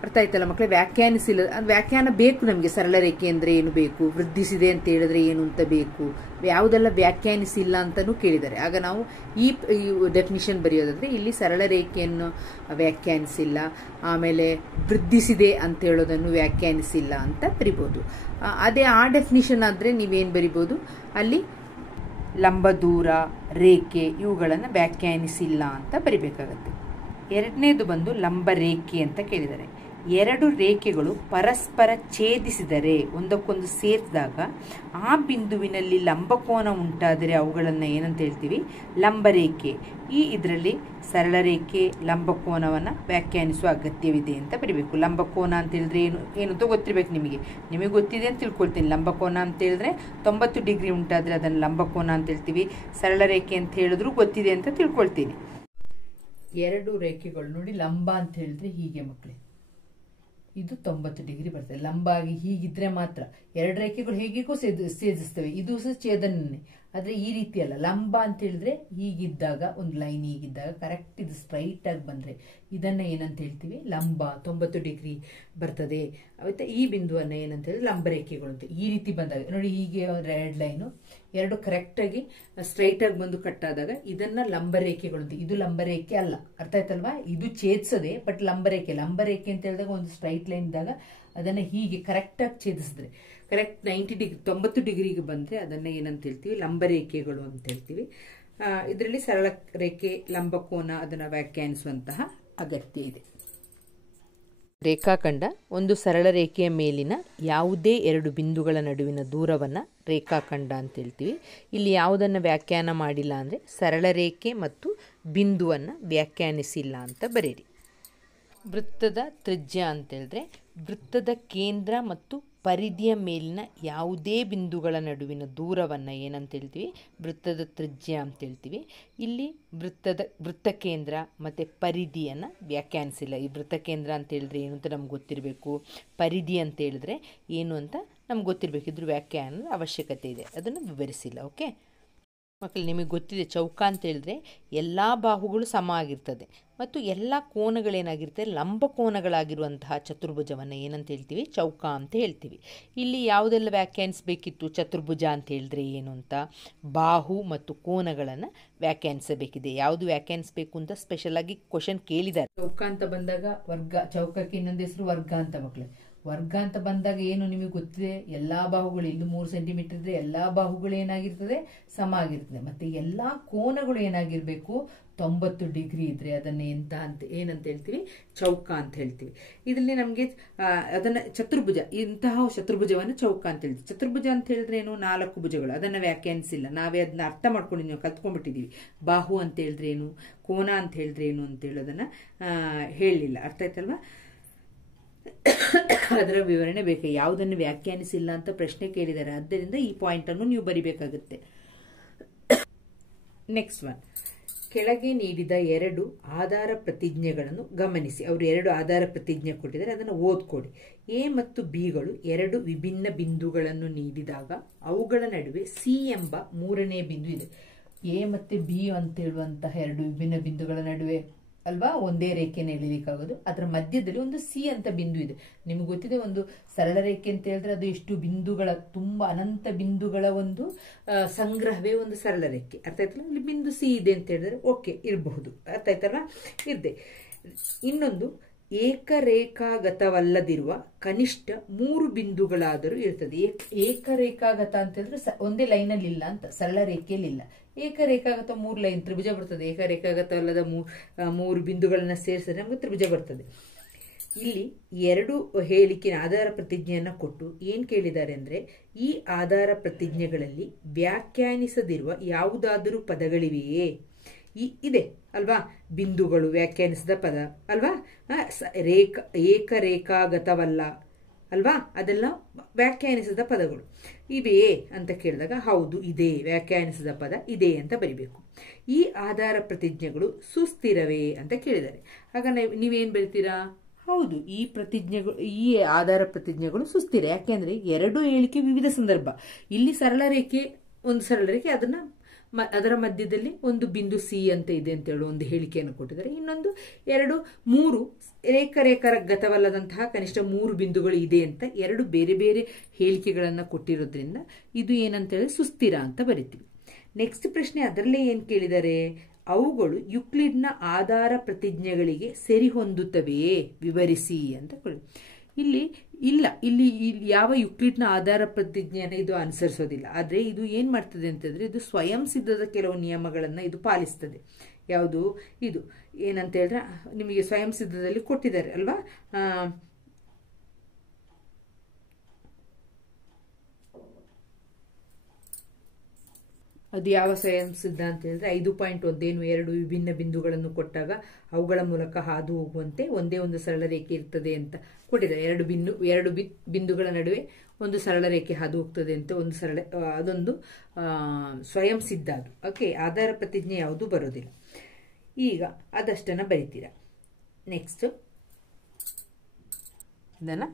ಅರ್ಥ ಆಯ್ತಲ್ಲ ಮಕ್ಕಳೇ. ವ್ಯಾಖ್ಯಾನಿಸಿಲ್ಲ, ವ್ಯಾಖ್ಯಾನ ಬೇಕು ನಮಗೆ. ಸರಳ ರೇಖೆ ಅಂದ್ರೆ ಏನು ಬೇಕು, ವೃದ್ಧಿಸಿದೆ ಅಂತ ಹೇಳಿದ್ರೆ ಏನು ಅಂತ ಬೇಕು, ಯಾವುದೆಲ್ಲ ವ್ಯಾಖ್ಯಾನಿಸಿಲ್ಲ ಅಂತಾನೂ ಕೇಳಿದ್ದಾರೆ. ಆಗ ನಾವು ಈ ಡೆಫಿನಿಷನ್ ಬರೆಯೋದಾದ್ರೆ ಇಲ್ಲಿ ಸರಳ ರೇಖೆಯನ್ನು ವ್ಯಾಖ್ಯಾನಿಸಿಲ್ಲ, ಆಮೇಲೆ ವೃದ್ಧಿಸಿದೆ ಅಂತ ಹೇಳೋದನ್ನು ವ್ಯಾಖ್ಯಾನಿಸಿಲ್ಲ ಅಂತ ಬರಿಬಹುದು. ಅದೇ ಆ ಡೆಫಿನಿಷನ್ ಆದ್ರೆ ನೀವೇನ್ ಬರಿಬಹುದು, ಅಲ್ಲಿ ಲಂಬ ದೂರ, ರೇಖೆ ಇವುಗಳನ್ನು ವ್ಯಾಖ್ಯಾನಿಸಿಲ್ಲ ಅಂತ ಬರಿಬೇಕಾಗತ್ತೆ. ಎರಡನೇದು ಬಂದು ಲಂಬ ರೇಖೆ ಅಂತ ಕೇಳಿದ್ದಾರೆ. ಎರಡು ರೇಖೆಗಳು ಪರಸ್ಪರ ಛೇದಿಸಿದರೆ, ಒಂದಕ್ಕೊಂದು ಸೇರಿಸಿದಾಗ ಆ ಬಿಂದುವಿನಲ್ಲಿ ಲಂಬಕೋನ ಉಂಟಾದರೆ ಅವುಗಳನ್ನು ಏನಂತ ಹೇಳ್ತೀವಿ, ಲಂಬರೇಖೆ. ಇದರಲ್ಲಿ ಸರಳ ರೇಖೆ ಲಂಬಕೋನವನ್ನು ವ್ಯಾಖ್ಯಾನಿಸುವ ಅಗತ್ಯವಿದೆ ಅಂತ ಬರೀಬೇಕು. ಲಂಬಕೋನ ಅಂತ ಹೇಳಿದ್ರೆ ಏನು ಅಂತ ಗೊತ್ತಿರ್ಬೇಕು ನಿಮಗೆ ಗೊತ್ತಿದೆ ಅಂತ ತಿಳ್ಕೊಳ್ತೀನಿ. ಲಂಬಕೋನ ಅಂತ ಹೇಳಿದ್ರೆ 90 ಡಿಗ್ರಿ ಉಂಟಾದರೆ ಅದನ್ನು ಲಂಬಕೋನ ಅಂತ ಹೇಳ್ತೀವಿ. ಸರಳ ರೇಖೆ ಅಂತ ಹೇಳಿದ್ರು ಗೊತ್ತಿದೆ ಅಂತ ತಿಳ್ಕೊಳ್ತೀನಿ. ಎರಡು ರೇಖೆಗಳು ನೋಡಿ, ಲಂಬ ಅಂತ ಹೇಳಿದ್ರೆ ಹೀಗೆ ಮಕ್ಕಳೇ, ಇದು 90 ಡಿಗ್ರಿ ಬರ್ತದೆ. ಲಂಬ ಆಗಿ ಹೀಗಿದ್ರೆ ಮಾತ್ರ. ಎರಡು ರೇಖೆಗಳು ಹೇಗಿಗೂ ಛೇದಿಸ್ತವೆ, ಇದು ಸಹ ಛೇದನೆ. ಆದ್ರೆ ಈ ರೀತಿ ಅಲ್ಲ. ಲಂಬ ಅಂತ ಹೇಳಿದ್ರೆ ಹೀಗಿದ್ದಾಗ, ಒಂದು ಲೈನ್ ಹೀಗಿದ್ದಾಗ ಕರೆಕ್ಟ್ ಇದು ಸ್ಟ್ರೈಟ್ ಆಗಿ ಬಂದ್ರೆ ಇದನ್ನ ಏನಂತ ಹೇಳ್ತೀವಿ, ಲಂಬ. 90 ಡಿಗ್ರಿ ಬರ್ತದೆ. ಮತ್ತೆ ಈ ಬಿಂದುವನ್ನ ಏನಂತ ಹೇಳಿದ್ರೆ ಲಂಬ ರೇಖೆಗಳು ಅಂತ. ಈ ರೀತಿ ಬಂದಾಗ ನೋಡಿ, ಹೀಗೆ ರೆಡ್ ಲೈನು ಎರಡು ಕರೆಕ್ಟ್ ಆಗಿ ಸ್ಟ್ರೈಟ್ ಆಗಿ ಬಂದು ಕಟ್ ಆದಾಗ ಇದನ್ನ ಲಂಬ ರೇಖೆಗಳು ಅಂತ. ಇದು ಲಂಬ ರೇಖೆ ಅಲ್ಲ, ಅರ್ಥ ಆಯ್ತಲ್ವಾ. ಇದು ಛೇದಿಸದೆ, ಬಟ್ ಲಂಬ ರೇಖೆ. ಲಂಬ ರೇಖೆ ಅಂತ ಹೇಳಿದಾಗ ಒಂದು ಸ್ಟ್ರೈಟ್ ಲೈನ್ ಇದ್ದಾಗ ಅದನ್ನ ಹೀಗೆ ಕರೆಕ್ಟ್ ಆಗಿ ಛೇದಿಸಿದ್ರೆ, ಕರೆಕ್ಟ್ 90 ಡಿಗ್ರಿಗೆ ಬಂದ್ರೆ ಅದನ್ನ ಏನಂತ ಹೇಳ್ತೀವಿ, ಲಂಬ ರೇಖೆಗಳು ಅಂತ ಹೇಳ್ತೀವಿ. ಇದರಲ್ಲಿ ಸರಳ ರೇಖೆ, ಲಂಬಕೋನ ಅದನ್ನ ವ್ಯಾಖ್ಯಾನಿಸುವಂತಹ ಅಗತ್ಯ ಇದೆ. ರೇಖಾಖಂಡ ಒಂದು ಸರಳ ರೇಖೆಯ ಮೇಲಿನ ಯಾವುದೇ ಎರಡು ಬಿಂದುಗಳ ನಡುವಿನ ದೂರವನ್ನು ರೇಖಾಖಂಡ ಅಂತ ಹೇಳ್ತೀವಿ. ಇಲ್ಲಿ ಯಾವುದನ್ನು ವ್ಯಾಖ್ಯಾನ ಮಾಡಿಲ್ಲ ಅಂದರೆ ಸರಳ ರೇಖೆ ಮತ್ತು ಬಿಂದುವನ್ನು ವ್ಯಾಖ್ಯಾನಿಸಿಲ್ಲ ಅಂತ ಬರೀರಿ. ವೃತ್ತದ ತ್ರಿಜ್ಯ ಅಂತೇಳಿದ್ರೆ ವೃತ್ತದ ಕೇಂದ್ರ ಮತ್ತು ಪರಿಧಿಯ ಮೇಲಿನ ಯಾವುದೇ ಬಿಂದುಗಳ ನಡುವಿನ ದೂರವನ್ನು ಏನಂತ ಹೇಳ್ತೀವಿ, ವೃತ್ತದ ತ್ರಿಜ್ಯ ಅಂತ ಹೇಳ್ತೀವಿ. ಇಲ್ಲಿ ವೃತ್ತಕೇಂದ್ರ ಮತ್ತು ಪರಿಧಿಯನ್ನು ವ್ಯಾಖ್ಯಾನಿಸಿಲ್ಲ. ಈ ವೃತ್ತಕೇಂದ್ರ ಅಂತ ಹೇಳಿದ್ರೆ ಏನು ಅಂತ ನಮ್ಗೆ ಗೊತ್ತಿರಬೇಕು, ಪರಿಧಿ ಅಂತ ಹೇಳಿದ್ರೆ ಏನು ಅಂತ ನಮ್ಗೆ ಗೊತ್ತಿರಬೇಕು. ಇದ್ರ ವ್ಯಾಖ್ಯಾನದ ಅವಶ್ಯಕತೆ ಇದೆ, ಅದನ್ನು ವಿವರಿಸಿಲ್ಲ. ಓಕೆ ಮಕ್ಕಳು, ನಿಮಗೆ ಗೊತ್ತಿದೆ ಚೌಕ ಅಂತ ಹೇಳಿದ್ರೆ ಎಲ್ಲ ಬಾಹುಗಳು ಸಮ ಆಗಿರ್ತದೆ ಮತ್ತು ಎಲ್ಲ ಕೋನಗಳೇನಾಗಿರ್ತದೆ ಲಂಬ ಕೋನಗಳಾಗಿರುವಂತಹ ಚತುರ್ಭುಜವನ್ನು ಏನಂತ ಹೇಳ್ತೀವಿ, ಚೌಕ ಅಂತ ಹೇಳ್ತೀವಿ. ಇಲ್ಲಿ ಯಾವುದೆಲ್ಲ ವ್ಯಾಖ್ಯಾನಿಸಬೇಕಿತ್ತು, ಚತುರ್ಭುಜ ಅಂತ ಹೇಳಿದ್ರೆ ಏನು ಅಂತ, ಬಾಹು ಮತ್ತು ಕೋನಗಳನ್ನು ವ್ಯಾಖ್ಯಾನಿಸಬೇಕಿದೆ. ಯಾವುದು ವ್ಯಾಖ್ಯಾನಿಸಬೇಕು ಅಂತ ಸ್ಪೆಷಲಾಗಿ ಕ್ವಶನ್ ಕೇಳಿದ್ದಾರೆ. ಚೌಕ ಅಂತ ಬಂದಾಗ ವರ್ಗ, ಚೌಕಕ್ಕೆ ಇನ್ನೊಂದು ಹೆಸರು ವರ್ಗ ಅಂತ ಮಕ್ಕಳು. ವರ್ಗ ಅಂತ ಬಂದಾಗ ಏನು ನಿಮಗೆ ಗೊತ್ತಿದೆ, ಎಲ್ಲ ಬಾಹುಗಳು ಇಲ್ಲಿ 3 ಸೆಂಟಿಮೀಟರ್ ಇದ್ರೆ ಎಲ್ಲ ಬಾಹುಗಳು ಏನಾಗಿರ್ತದೆ, ಸಮ ಆಗಿರ್ತದೆ. ಮತ್ತು ಎಲ್ಲ ಕೋನಗಳು ಏನಾಗಿರಬೇಕು, 90 ಡಿಗ್ರಿ ಇದ್ರೆ ಅದನ್ನು ಏನಂತ ಹೇಳ್ತೀವಿ, ಚೌಕ ಅಂತ ಹೇಳ್ತೀವಿ. ಇದರಲ್ಲಿ ನಮಗೆ ಅದನ್ನು ಚತುರ್ಭುಜ, ಇಂತಹ ಚತುರ್ಭುಜವನ್ನು ಚೌಕ ಅಂತ ಹೇಳ್ತೀವಿ. ಚತುರ್ಭುಜ ಅಂತ ಹೇಳಿದ್ರೆ ಏನು, 4 ಭುಜಗಳು, ಅದನ್ನು ವ್ಯಾಖ್ಯಾನಿಸಿಲ್ಲ. ನಾವೇ ಅದನ್ನ ಅರ್ಥ ಮಾಡ್ಕೊಂಡು ನಾವು ಕಲ್ತ್ಕೊಂಡ್ಬಿಟ್ಟಿದ್ದೀವಿ. ಬಾಹು ಅಂತ ಹೇಳಿದ್ರೆ ಏನು, ಕೋನ ಅಂತ ಹೇಳಿದ್ರೆ ಏನು ಅಂತ ಹೇಳೋದನ್ನು ಹೇಳಲಿಲ್ಲ. ಅರ್ಥ ಆಯ್ತಲ್ವಾ? ಅದರ ವಿವರಣೆ ಬೇಕು. ಯಾವುದನ್ನು ವ್ಯಾಖ್ಯಾನಿಸಿಲ್ಲ ಅಂತ ಪ್ರಶ್ನೆ ಕೇಳಿದ್ದಾರೆ, ಆದ್ದರಿಂದ ಈ ಪಾಯಿಂಟನ್ನು ನೀವು ಬರಿಬೇಕಾಗುತ್ತೆ. ನೆಕ್ಸ್ಟ್ ಒನ್, ಕೆಳಗೆ ನೀಡಿದ 2 ಆಧಾರ ಪ್ರತಿಜ್ಞೆಗಳನ್ನು ಗಮನಿಸಿ. ಅವರು 2 ಆಧಾರ ಪ್ರತಿಜ್ಞೆ ಕೊಟ್ಟಿದ್ದಾರೆ, ಅದನ್ನು ಓದ್ಕೊಡಿ. ಎ ಮತ್ತು ಬಿಗಳು 2 ವಿಭಿನ್ನ ಬಿಂದುಗಳನ್ನು ನೀಡಿದಾಗ ಅವುಗಳ ನಡುವೆ ಸಿ ಎಂಬ 3ನೇ ಬಿಂದು ಇದೆ. ಎ ಮತ್ತು ಬಿ ಅಂತ ಹೇಳುವಂತಹ 2 ವಿಭಿನ್ನ ಬಿಂದುಗಳ ನಡುವೆ ಅಲ್ವಾ ಒಂದೇ ರೇಖೆಯನ್ನು ಎಳಿಲಿಕ್ಕಾಗೋದು. ಅದರ ಮಧ್ಯದಲ್ಲಿ ಒಂದು ಸಿ ಅಂತ ಬಿಂದು ಇದೆ. ನಿಮ್ಗೆ ಗೊತ್ತಿದೆ, ಒಂದು ಸರಳ ರೇಖೆ ಅಂತ ಹೇಳಿದ್ರೆ ಅದು ಎಷ್ಟು ಬಿಂದುಗಳ, ತುಂಬಾ ಅನಂತ ಬಿಂದುಗಳ ಒಂದು ಸಂಗ್ರಹವೇ ಒಂದು ಸರಳ ರೇಖೆ. ಅರ್ಥ ಆಯ್ತಲ್ಲ? ಇಲ್ಲಿ ಬಿಂದು ಸಿ ಇದೆ ಅಂತ ಹೇಳಿದ್ರೆ ಓಕೆ ಇರಬಹುದು. ಅರ್ಥ ಆಯ್ತಲ್ಲ? ಇರ್ದೆ. ಇನ್ನೊಂದು, ಏಕರೇಖಾಗತವಲ್ಲದಿರುವ ಕನಿಷ್ಠ 3 ಬಿಂದುಗಳಾದರೂ ಇರ್ತದೆ. ಏಕರೇಖಾಗತ ಅಂತ ಹೇಳಿದ್ರೆ ಒಂದೇ ಲೈನಲ್ಲಿ ಇಲ್ಲ ಅಂತ, ಸರಳ ರೇಖೆಯಲ್ಲಿ ಇಲ್ಲ. ಏಕರೇಖಾಗತ 3 ಲೈನ್ ತ್ರಿಭುಜ ಬರ್ತದೆ. ಏಕರೇಖಾಗತವಲ್ಲದ 3 ಬಿಂದುಗಳನ್ನ ಸೇರಿಸಿದ್ರೆ ನಮಗೆ ತ್ರಿಭುಜ ಬರ್ತದೆ. ಇಲ್ಲಿ 2 ಹೇಳಿಕೆಯ ಆಧಾರ ಪ್ರತಿಜ್ಞೆಯನ್ನು ಕೊಟ್ಟು ಏನ್ ಕೇಳಿದ್ದಾರೆ ಅಂದ್ರೆ, ಈ ಆಧಾರ ಪ್ರತಿಜ್ಞೆಗಳಲ್ಲಿ ವ್ಯಾಖ್ಯಾನಿಸದಿರುವ ಯಾವುದಾದರೂ ಪದಗಳಿವೆಯೇ? ಇದೆ ಅಲ್ವಾ, ಬಿಂದುಗಳು ವ್ಯಾಖ್ಯಾನಿಸಿದ ಪದ ಅಲ್ವಾ, ಏಕರೇಖಾಗತವಲ್ಲ ಅಲ್ವಾ, ಅದೆಲ್ಲ ವ್ಯಾಖ್ಯಾನಿಸಿದ ಪದಗಳು ಇವೆಯೇ ಅಂತ ಕೇಳಿದಾಗ ಹೌದು ಇದೆ, ವ್ಯಾಖ್ಯಾನಿಸಿದ ಪದ ಇದೆ ಅಂತ ಬರಿಬೇಕು. ಈ ಆಧಾರ ಪ್ರತಿಜ್ಞೆಗಳು ಸುಸ್ಥಿರವೇ ಅಂತ ಕೇಳಿದ್ದಾರೆ. ಆಗ ನೀವೇನ್ ಬರಿತೀರಾ? ಹೌದು, ಈ ಆಧಾರ ಪ್ರತಿಜ್ಞೆಗಳು ಸುಸ್ಥಿರ. ಯಾಕೆಂದ್ರೆ 2 ಹೇಳಿಕೆ ವಿವಿಧ ಸಂದರ್ಭ. ಇಲ್ಲಿ ಸರಳ ರೇಖೆ, ಒಂದು ಸರಳ ರೇಖೆ, ಅದರ ಮಧ್ಯದಲ್ಲಿ ಒಂದು ಬಿಂದು ಸಿ ಅಂತ ಇದೆ ಅಂತ ಹೇಳಿ ಒಂದು ಹೇಳಿಕೆಯನ್ನು ಕೊಟ್ಟಿದ್ದಾರೆ. ಇನ್ನೊಂದು 3 ಏಕರೇಖಾಗತವಲ್ಲದಂತಹ ಕನಿಷ್ಠ 3 ಬಿಂದುಗಳು ಇದೆ ಅಂತ 2 ಬೇರೆ ಬೇರೆ ಹೇಳಿಕೆಗಳನ್ನ ಕೊಟ್ಟಿರೋದ್ರಿಂದ ಇದು ಏನಂತ ಹೇಳಿ ಸುಸ್ಥಿರ ಅಂತ ಬರಿತೀವಿ. ನೆಕ್ಸ್ಟ್ ಪ್ರಶ್ನೆ, ಅದರಲ್ಲೇ ಏನ್ ಕೇಳಿದ್ದಾರೆ, ಅವುಗಳು ಯುಕ್ಲಿಡ್ನ ಆಧಾರ ಪ್ರತಿಜ್ಞೆಗಳಿಗೆ ಸರಿ ಹೊಂದುತ್ತವೆಯೇ, ವಿವರಿಸಿ ಅಂತ ಇಲ್ಲಿ ಇಲ್ಲ, ಇಲ್ಲಿ ಯಾವ ಯುಕ್ಲಿಡ್ನ ಆಧಾರ ಪ್ರತಿಜ್ಞೆಯನ್ನು ಇದು ಅನುಸರಿಸೋದಿಲ್ಲ. ಆದ್ರೆ ಇದು ಏನ್ ಮಾಡ್ತದೆ ಅಂತಂದ್ರೆ, ಇದು ಸ್ವಯಂ ಸಿದ್ಧದ ಕೆಲವು ನಿಯಮಗಳನ್ನ ಇದು ಪಾಲಿಸ್ತದೆ. ಯಾವುದು ಇದು ಏನಂತ ಹೇಳಿದ್ರೆ, ನಿಮಗೆ ಸ್ವಯಂ ಸಿದ್ಧದಲ್ಲಿ ಕೊಟ್ಟಿದ್ದಾರೆ ಅಲ್ವಾ, ಅದು ಯಾವ ಸ್ವಯಂ ಸಿದ್ಧ ಅಂತ ಹೇಳಿದ್ರೆ 5.1 ಏನು 2 ವಿಭಿನ್ನ ಬಿಂದುಗಳನ್ನು ಕೊಟ್ಟಾಗ ಅವುಗಳ ಮೂಲಕ ಹಾದು ಹೋಗುವಂತೆ ಒಂದೇ ಒಂದು ಸರಳ ರೇಖೆ ಇರ್ತದೆ ಅಂತ ಕೊಟ್ಟಿದ್ದಾರೆ. 2 ಬಿಂದುಗಳ ನಡುವೆ ಒಂದು ಸರಳ ರೇಖೆ ಹಾದು ಹೋಗ್ತದೆ ಅಂತ ಅದೊಂದು ಸ್ವಯಂ ಸಿದ್ಧ. ಅದು ಓಕೆ, ಆಧಾರ ಪ್ರತಿಜ್ಞೆ ಯಾವುದು ಬರೋದಿಲ್ಲ. ಈಗ ಅದಷ್ಟನ್ನ ಬರಿತೀರಾ. ನೆಕ್ಸ್ಟ್ ಇದನ್ನ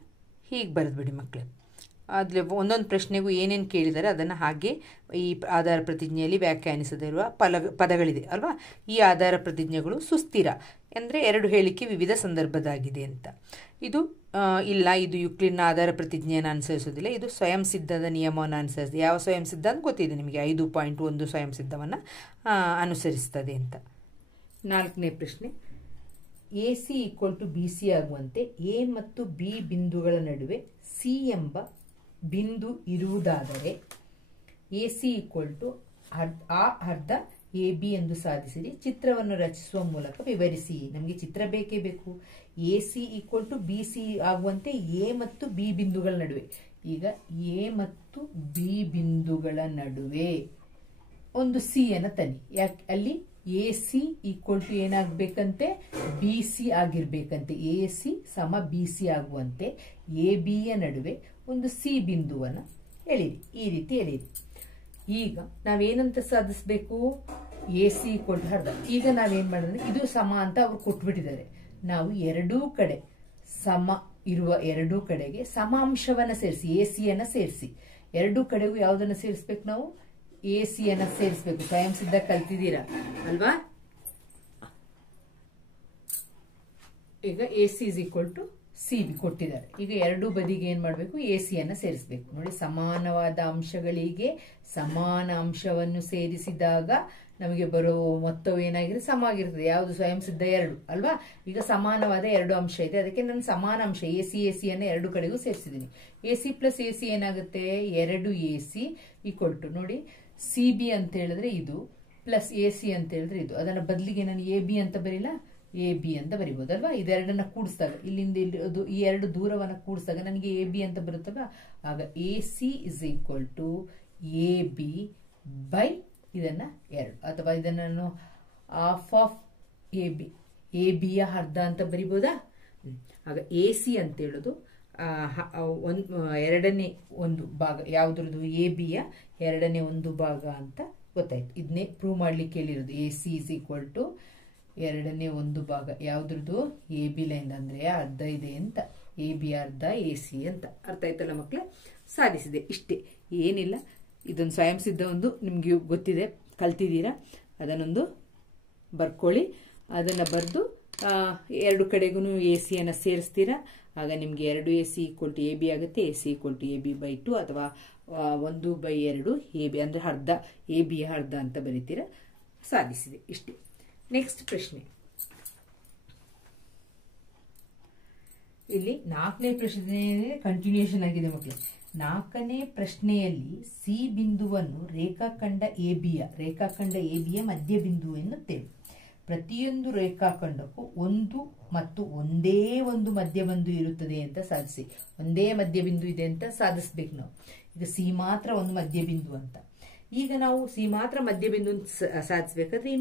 ಹೀಗೆ ಬರೆದ್ಬಿಡಿ ಮಕ್ಕಳೇ. ಅದ್ರ ಒಂದೊಂದು ಪ್ರಶ್ನೆಗೂ ಏನೇನು ಕೇಳಿದ್ದಾರೆ ಅದನ್ನು ಹಾಗೆ ಈ ಆಧಾರ ಪ್ರತಿಜ್ಞೆಯಲ್ಲಿ ವ್ಯಾಖ್ಯಾನಿಸದಿರುವ ಪದಗಳಿದೆ ಅಲ್ವಾ. ಈ ಆಧಾರ ಪ್ರತಿಜ್ಞೆಗಳು ಸುಸ್ಥಿರ ಅಂದರೆ 2 ಹೇಳಿಕೆ ವಿವಿಧ ಸಂದರ್ಭದಾಗಿದೆ ಅಂತ. ಇದು ಇಲ್ಲ, ಇದು ಯುಕ್ಲಿಡ್ನ ಆಧಾರ ಪ್ರತಿಜ್ಞೆಯನ್ನು ಅನುಸರಿಸೋದಿಲ್ಲ, ಇದು ಸ್ವಯಂ ಸಿದ್ಧದ ನಿಯಮವನ್ನು ಅನುಸರಿಸಿದೆ. ಯಾವ ಸ್ವಯಂ ಸಿದ್ಧ ಅಂತ ಗೊತ್ತಿದೆ ನಿಮಗೆ, 5.1 ಸ್ವಯಂ ಸಿದ್ಧವನ್ನು ಅನುಸರಿಸ್ತದೆ ಅಂತ. 4ನೇ ಪ್ರಶ್ನೆ, AC = BC ಆಗುವಂತೆ ಎ ಮತ್ತು ಬಿ ಬಿಂದುಗಳ ನಡುವೆ ಸಿ ಎಂಬ ಬಿಂದು ಇರುವುದಾದರೆ AC ಅರ್ಧ AB ಎಂದು ಸಾಧಿಸಿರಿ. ಚಿತ್ರವನ್ನು ರಚಿಸುವ ಮೂಲಕ ವಿವರಿಸಿ. ನಮಗೆ ಚಿತ್ರ ಬೇಕೇ ಬೇಕು. AC = BC ಆಗುವಂತೆ ಎ ಮತ್ತು ಬಿ ಬಿಂದುಗಳ ನಡುವೆ, ಈಗ ಎ ಮತ್ತು ಬಿ ಬಿಂದುಗಳ ನಡುವೆ ಒಂದು ಸಿ ಅನ್ನು ತನ್ನಿ. ಯಾಕೆ ಅಲ್ಲಿ AC ಈಕ್ವಲ್ ಟು ಏನಾಗಬೇಕಂತೆ, BC ಆಗಿರ್ಬೇಕಂತೆ. AC ಸಮ BC ಆಗುವಂತೆ AB ಯ ನಡುವೆ ಒಂದು C ಬಿಂದುವನ್ನು ಎಳೀರಿ. ಈ ರೀತಿ ಎಳೀರಿ. ಈಗ ನಾವೇನಂತ ಸಾಧಿಸಬೇಕು, AC ಈಕ್ವಲ್ ಟು ಅರ್ಧ. ಈಗ ನಾವೇನ್ ಮಾಡಿದ್ರೆ ಇದು ಸಮ ಅಂತ ಅವ್ರು ಕೊಟ್ಬಿಟ್ಟಿದ್ದಾರೆ. ನಾವು ಎರಡೂ ಕಡೆ ಸಮ ಇರುವ ಎರಡೂ ಕಡೆಗೆ ಸಮಾಂಶವನ್ನ ಸೇರಿಸಿ, AC ಸೇರಿಸಿ. ಎರಡೂ ಕಡೆಗೂ ಯಾವುದನ್ನ ಸೇರಿಸ್ಬೇಕು, ನಾವು AC ಸೇರಿಸ್ಬೇಕು. ಸ್ವಯಂ ಸಿದ್ಧ ಕಲ್ತಿದ್ದೀರಾ ಅಲ್ವಾ? ಈಗ AC is equal to CB ಕೊಟ್ಟಿದ್ದಾರೆ. ಈಗ ಎರಡೂ ಬದಿಗೆ ಏನ್ ಮಾಡಬೇಕು, AC ಸೇರಿಸಬೇಕು. ನೋಡಿ, ಸಮಾನವಾದ ಅಂಶಗಳಿಗೆ ಸಮಾನ ಅಂಶವನ್ನು ಸೇರಿಸಿದಾಗ ನಮಗೆ ಬರೋ ಮೊತ್ತವು ಏನಾಗಿರುತ್ತೆ, ಸಮ ಆಗಿರ್ತದೆ. ಯಾವುದು, ಸ್ವಯಂ ಸಿದ್ಧ 2 ಅಲ್ವಾ? ಈಗ ಸಮಾನವಾದ 2 ಅಂಶ ಇದೆ, ಅದಕ್ಕೆ ನಾನು ಸಮಾನ ಅಂಶ AC ಎರಡು ಕಡೆಗೂ ಸೇರಿಸಿದ್ದೀನಿ. AC ಪ್ಲಸ್ AC ಏನಾಗುತ್ತೆ, 2AC ಈಕ್ವಲ್ ಟು ನೋಡಿ CB ಅಂತ ಹೇಳಿದ್ರೆ ಇದು ಪ್ಲಸ್ AC ಅಂತ ಹೇಳಿದ್ರೆ ಇದು. ಅದನ್ನ ಬದಲಿಗೆ ನಾನು AB ಅಂತ ಬರೀಲ್ಲ, AB ಅಂತ ಬರಿಬಹುದಲ್ವಾ? ಇದೆರಡನ್ನ ಕೂಡಿಸಿದಾಗ, ಇಲ್ಲಿಂದ ಇಲ್ಲಿ ಈ ಎರಡು ದೂರವನ್ನು ಕೂಡಿಸಿದಾಗ ನನಗೆ AB ಅಂತ ಬರುತ್ತಲ್ವಾ? ಆಗ AC is equal to AB by ಇದನ್ನ 2, ಅಥವಾ ಇದನ್ನ ನಾನು ಹಾಫ್ ಆಫ್ AB ಯ ಅರ್ಧ ಅಂತ ಬರಿಬಹುದಾ? ಆಗ AC ಅಂತ ಹೇಳೋದು ಎರಡನೇ ಒಂದು ಭಾಗ ಯಾವುದ್ರದ್ದು, AB ಯ ಎರಡನೇ ಒಂದು ಭಾಗ ಅಂತ ಗೊತ್ತಾಯ್ತು. ಇದನ್ನೇ ಪ್ರೂವ್ ಮಾಡ್ಲಿಕ್ಕೆ ಹೇಳಿರೋದು. AC ಇಸ್ ಈಕ್ವಲ್ ಟು ಎರಡನೇ ಒಂದು ಭಾಗ ಯಾವುದ್ರದ್ದು, AB ಲೈನ್ ಅಂದ್ರೆ ಅರ್ಧ ಇದೆ ಅಂತ, AB ಅರ್ಧ AC ಅಂತ. ಅರ್ಥ ಆಯ್ತಲ್ಲ ಮಕ್ಕಳೇ? ಸಾಧಿಸಿದೆ. ಇಷ್ಟೇ, ಏನಿಲ್ಲ. ಇದೊಂದು ಸ್ವಯಂ ಸಿದ್ಧ ಒಂದು ನಿಮ್ಗೆ ಗೊತ್ತಿದೆ, ಕಲ್ತಿದ್ದೀರಾ, ಅದನ್ನೊಂದು ಬರ್ಕೊಳ್ಳಿ. ಅದನ್ನ ಬರೆದು ಎರಡು ಕಡೆಗೂ AC ಸೇರಿಸ್ತೀರಾ. ಆಗ ನಿಮ್ಗೆ 2AC ಈಕ್ವಲ್ ಟು AB ಆಗುತ್ತೆ. AC equal to AB by 2 ಅಥವಾ 1/2 AB ಅಂದ್ರೆ ಅರ್ಧ, AB ಯ ಅರ್ಧ ಅಂತ ಬರೀತೀರಾ. ಸಾಧಿಸಿದೆ. ಇಷ್ಟೇ. ನೆಕ್ಸ್ಟ್ ಪ್ರಶ್ನೆ. ಇಲ್ಲಿ 4ನೇ ಪ್ರಶ್ನೆ ಕಂಟಿನ್ಯೂಷನ್ ಆಗಿದೆ ಮಕ್ಕಳೇ. 4ನೇ ಪ್ರಶ್ನೆಯಲ್ಲಿ C ಬಿಂದುವನ್ನು ರೇಖಾಖಂಡ ABಯ ಮಧ್ಯ ಬಿಂದು ಎನ್ನುತ್ತೇವೆ. ಪ್ರತಿಯೊಂದು ರೇಖಾಖಂಡಕ್ಕೂ ಒಂದು ಮತ್ತು ಒಂದೇ ಒಂದು ಮಧ್ಯಬಿಂದು ಇರುತ್ತದೆ ಅಂತ ಸಾಧಿಸಿ. ಒಂದೇ ಮಧ್ಯಬಿಂದು ಇದೆ ಅಂತ ಸಾಧಿಸ್ಬೇಕು ನಾವು. ಈಗ C ಮಾತ್ರ ಒಂದು ಮಧ್ಯಬಿಂದು ಅಂತ. ಈಗ ನಾವು C ಮಾತ್ರ ಮಧ್ಯಬಿಂದು ಸಾಧಿಸಬೇಕಾದ್ರೆ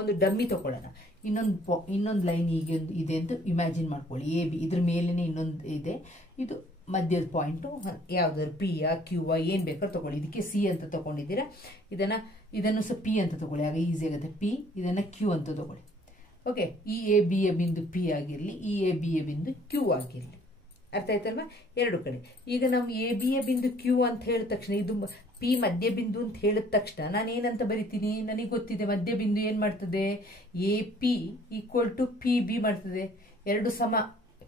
ಒಂದು ಡಮ್ಮಿ ತಗೊಳ್ಳೋಣ. ಇನ್ನೊಂದು ಲೈನ್ ಹೀಗೆ ಇದೆ ಅಂತ ಇಮ್ಯಾಜಿನ್ ಮಾಡ್ಕೊಳ್ಳಿ. AB ಇದ್ರ ಮೇಲೇನೆ ಇನ್ನೊಂದು ಇದೆ. ಇದು ಮಧ್ಯದ ಪಾಯಿಂಟ್ ಯಾವ್ದಾದ್ರು P Q ಏನ್ ಬೇಕಾದ್ರೂ ತಗೊಳ್ಳಿ. ಇದಕ್ಕೆ C ಅಂತ ತಗೊಂಡಿದ್ದೀರಾ, ಇದನ್ನು ಸಹ P ಅಂತ ತಗೊಳ್ಳಿ, ಆಗ ಈಸಿ ಆಗುತ್ತೆ. P ಇದನ್ನ Q ಅಂತ ತಗೊಳ್ಳಿ. ಓಕೆ, ಈ AB ಯ ಬಿಂದು P ಆಗಿರ್ಲಿ, ಈ AB ಯ ಬಿಂದು Q ಆಗಿರ್ಲಿ. ಅರ್ಥ ಆಯ್ತಲ್ವಾ? ಎರಡು ಕಡೆ. ಈಗ ನಾವು AB ಯ ಬಿಂದು Q ಅಂತ ಹೇಳಿದ ತಕ್ಷಣ, ಇದು P ಮಧ್ಯ ಬಿಂದು ಅಂತ ಹೇಳಿದ ತಕ್ಷಣ ನಾನು ಏನಂತ ಬರಿತೀನಿ, ನನಗೆ ಗೊತ್ತಿದೆ ಮಧ್ಯ ಬಿಂದು ಏನ್ ಮಾಡ್ತದೆ, AP ಈಕ್ವಲ್ ಟು PB ಮಾಡ್ತದೆ. ಎರಡು ಸಮ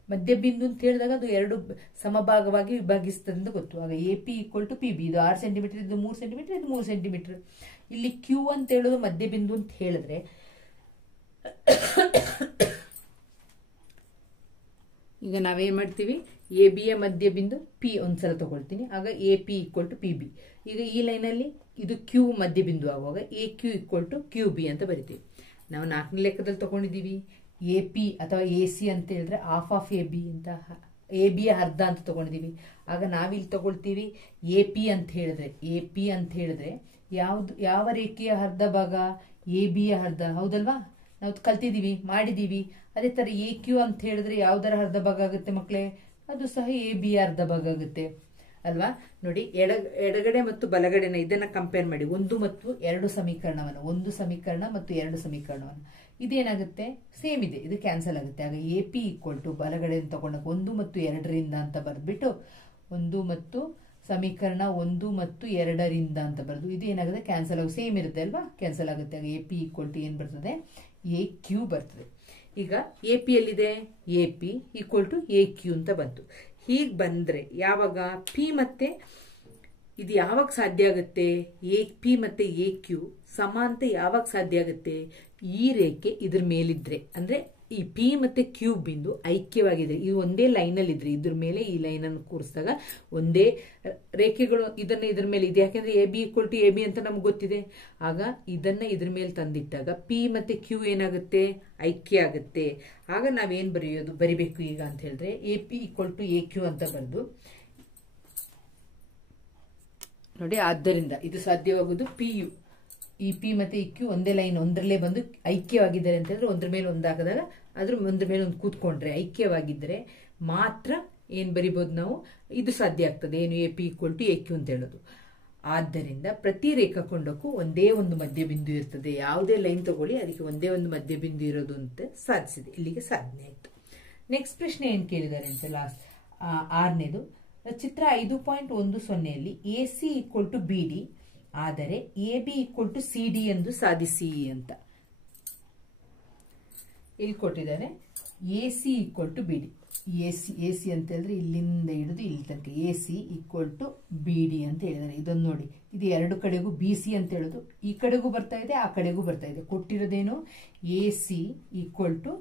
ಮಧ್ಯಬಿಂದು ಅಂತ ಹೇಳಿದಾಗ ಅದು ಎರಡು ಸಮಭಾಗವಾಗಿ ವಿಭಾಗಿಸ್ತದೆ ಅಂತ ಗೊತ್ತು. ಆಗ AP ಈಕ್ವಲ್ ಟು PB, ಇದು 6 ಸೆಂಟಿಮೀಟರ್, ಇದು 3 ಸೆಂಟಿಮೀಟರ್, ಇದು 3 ಸೆಂಟಿಮೀಟರ್. ಇಲ್ಲಿ Q ಅಂತ ಹೇಳೋದು ಮಧ್ಯಬಿಂದು ಅಂತ ಹೇಳಿದ್ರೆ ಈಗ ನಾವೇನ್ ಮಾಡ್ತೀವಿ, AB ಯ ಮಧ್ಯಬಿಂದು P ಒಂದ್ಸಲ ತಗೊಳ್ತೀನಿ. ಆಗ AP ಈಕ್ವಲ್ ಟು PB. ಈಗ ಈ ಲೈನಲ್ಲಿ ಇದು Q ಮಧ್ಯಬಿಂದು ಆಗುವಾಗ AQ ಈಕ್ವಲ್ ಟು QB ಅಂತ ಬರಿತೀವಿ. ನಾವು 4ನೇ ಲೆಕ್ಕದಲ್ಲಿ ತಗೊಂಡಿದ್ದೀವಿ. AP ಅಥವಾ AC ಅಂತ ಹೇಳಿದ್ರೆ ಹಾಫ್ ಆಫ್ AB ಅಂತ, AB ಯ ಅರ್ಧ ಅಂತ ತಗೊಂಡಿದ್ದೀವಿ. ಆಗ ನಾವಿಲ್ಲಿ ತಗೊಳ್ತೀವಿ AP ಅಂತ ಹೇಳಿದ್ರೆ ಯಾವ ರೇಖೆಯ ಅರ್ಧ ಭಾಗ, AB ಯ ಅರ್ಧ. ಹೌದಲ್ವಾ? ನಾವು ಕಲ್ತಿದ್ದೀವಿ, ಮಾಡಿದೀವಿ. ಅದೇ ತರ AQ ಅಂತ ಹೇಳಿದ್ರೆ ಯಾವ್ದರ ಅರ್ಧ ಭಾಗ ಆಗುತ್ತೆ ಮಕ್ಕಳೇ, ಅದು ಸಹ AB ಯ ಅರ್ಧ ಭಾಗ ಆಗುತ್ತೆ ಅಲ್ವಾ? ನೋಡಿ, ಎಡಗಡೆ ಮತ್ತು ಬಲಗಡೆನ ಇದನ್ನ ಕಂಪೇರ್ ಮಾಡಿ. ಒಂದು ಸಮೀಕರಣ ಮತ್ತು ಎರಡು ಸಮೀಕರಣವನ್ನು ಇದೇನಾಗುತ್ತೆ, ಸೇಮ್ ಇದೆ, ಇದು ಕ್ಯಾನ್ಸಲ್ ಆಗುತ್ತೆ. ಆಗ AP ಈಕ್ವಲ್ ಟು ಬಲಗಡೆ ತಗೊಂಡಾಗ 1 ಮತ್ತು 2ರಿಂದ ಅಂತ ಬರೆದ್ಬಿಟ್ಟು, 1 ಮತ್ತು ಸಮೀಕರಣ 1 ಮತ್ತು 2ರಿಂದ ಅಂತ ಬರೆದು ಇದೇನಾಗುತ್ತೆ, ಕ್ಯಾನ್ಸಲ್ ಆಗಿ ಸೇಮ್ ಇರುತ್ತೆ ಅಲ್ವಾ? ಕ್ಯಾನ್ಸಲ್ ಆಗುತ್ತೆ. ಆಗ AP ಈಕ್ವಲ್ ಟು ಏನ್ ಬರ್ತದೆ, AQ ಬರ್ತದೆ. ಈಗ AP ಎಲ್ಲಿದೆ, AP ಈಕ್ವಲ್ ಟು AQ ಅಂತ ಬಂತು. ಹೀಗೆ ಬಂದ್ರೆ ಯಾವಾಗ P ಮತ್ತೆ ಇದು ಯಾವಾಗ ಸಾಧ್ಯ ಆಗುತ್ತೆ, AP ಮತ್ತೆ AQ ಸಮ ಅಂತ ಯಾವಾಗ ಸಾಧ್ಯ ಆಗುತ್ತೆ, ಈ ರೇಖೆ ಇದ್ರ ಮೇಲಿದ್ರೆ, ಅಂದ್ರೆ ಈ P ಮತ್ತೆ Q ಬಿಂದು ಐಕ್ಯವಾಗಿದೆ, ಇದು ಒಂದೇ ಲೈನ್ ಅಲ್ಲಿ ಇದ್ರೆ, ಇದ್ರ ಮೇಲೆ ಈ ಲೈನ್ ಅನ್ನು ಕೂರಿಸಿದಾಗ ಒಂದೇ ರೇಖೆಗಳು ಇದ್ರ ಮೇಲೆ ಇದೆ. ಯಾಕೆಂದ್ರೆ AB ಈಕ್ವಲ್ ಟು AB ಅಂತ ನಮ್ಗೆ ಗೊತ್ತಿದೆ. ಆಗ ಇದನ್ನ ಇದ್ರ ಮೇಲೆ ತಂದಿಟ್ಟಾಗ P ಮತ್ತೆ Q ಏನಾಗುತ್ತೆ, ಐಕ್ಯ ಆಗುತ್ತೆ. ಆಗ ನಾವೇನ್ ಬರಿಬೇಕು ಈಗ ಅಂತ ಹೇಳಿದ್ರೆ, AP ಈಕ್ವಲ್ ಟು AQ ಅಂತ ಬರೆದು ನೋಡಿ. ಆದ್ದರಿಂದ ಇದು ಸಾಧ್ಯವಾಗುವುದು PU ಈ ಪಿ ಮತ್ತೆ ಈ ಕ್ಯೂ ಒಂದೇ ಲೈನ್ ಒಂದರಲ್ಲೇ ಬಂದು ಐಕ್ಯವಾಗಿದ್ದಾರೆ ಅಂತ ಹೇಳಿದ್ರೆ ಒಂದ್ರ ಮೇಲೆ ಒಂದಾಗದಾಗ ಅದ್ರ ಒಂದ್ರ ಮೇಲೆ ಒಂದು ಕೂತ್ಕೊಂಡ್ರೆ ಐಕ್ಯವಾಗಿದ್ದರೆ ಮಾತ್ರ ಏನು ಬರಿಬೋದು ನಾವು, ಇದು ಸಾಧ್ಯ ಆಗ್ತದೆ. ಏನು A P equal to A Q ಅಂತ ಹೇಳೋದು. ಆದ್ದರಿಂದ ಪ್ರತಿ ರೇಖಾಖಂಡಕ್ಕೂ ಒಂದೇ ಒಂದು ಮಧ್ಯಬಿಂದು ಇರ್ತದೆ. ಯಾವುದೇ ಲೈನ್ ತಗೊಳ್ಳಿ ಅದಕ್ಕೆ ಒಂದೇ ಒಂದು ಮಧ್ಯಬಿಂದು ಇರೋದು ಅಂತ ಸಾಧಿಸಿದೆ. ಇಲ್ಲಿಗೆ ಸಾಧನೆ ಆಯಿತು. ನೆಕ್ಸ್ಟ್ ಪ್ರಶ್ನೆ ಏನು ಕೇಳಿದ್ದಾರೆ ಅಂತ ಲಾಸ್ಟ್ 6ನೇದು, ಚಿತ್ರ 5.10ಯಲ್ಲಿ A C equal to B D ಆದರೆ A B equal to C D ಎಂದು ಸಾಧಿಸಿ ಅಂತ ಇಲ್ಲಿ ಕೊಟ್ಟಿದ್ದಾರೆ. A C equal to B D, A C ಅಂತ ಹೇಳಿದ್ರೆ ಇಲ್ಲಿಂದ ಹಿಡಿದು ಇಲ್ಲಿ ತನಕ A C equal to B D ಅಂತ ಹೇಳಿದ್ದಾರೆ. ಇದನ್ನು ನೋಡಿ, ಇದು ಎರಡು ಕಡೆಗೂ ಬಿ ಸಿ ಅಂತ ಹೇಳೋದು, ಈ ಕಡೆಗೂ ಬರ್ತಾ ಇದೆ ಆ ಕಡೆಗೂ ಬರ್ತಾ ಇದೆ. ಕೊಟ್ಟಿರೋದೇನು A C equal to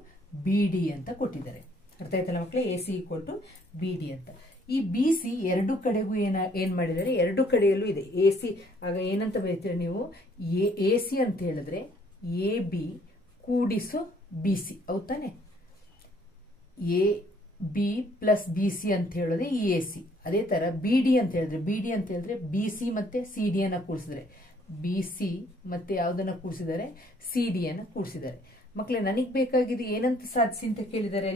B D ಅಂತ ಕೊಟ್ಟಿದ್ದಾರೆ. ಅರ್ಥ ಆಯ್ತಲ್ಲ ಮಕ್ಕಳೇ, A C equal to B D ಅಂತ. ಈ ಬಿ ಸಿ ಎರಡು ಕಡೆಗೂ ಏನ್ ಮಾಡಿದ್ದಾರೆ, ಎರಡು ಕಡೆಯಲ್ಲೂ ಇದೆ ಎ ಸಿ. ಆಗ ಏನಂತ ಬರೀತೀರ ನೀವು, ಎ ಸಿ ಅಂತ ಹೇಳಿದ್ರೆ ಎ ಬಿ ಕೂಡಿಸು ಬಿ ಸಿ, ಹೌದಾನೆ? A B plus B C ಅಂತ ಹೇಳಿದ್ರೆ ಈ ಎ ಸಿ. ಅದೇ ತರ ಬಿ ಡಿ ಅಂತ ಹೇಳಿದ್ರೆ ಬಿ ಸಿ ಮತ್ತೆ ಸಿ ಡಿ ಅನ್ನ ಕೂಡಿಸಿದ್ರೆ, ಬಿ ಸಿ ಮತ್ತೆ ಯಾವ್ದನ್ನ ಕೂಡಿಸಿದ್ದಾರೆ, ಸಿ ಡಿ ಅನ್ನ ಕೂಡಿಸಿದ್ದಾರೆ. ಮಕ್ಕಳೇ, ನನಗೆ ಬೇಕಾಗಿದ್ದು ಏನಂತ ಸಾಧಿಸಿ ಅಂತ ಕೇಳಿದ್ದಾರೆ.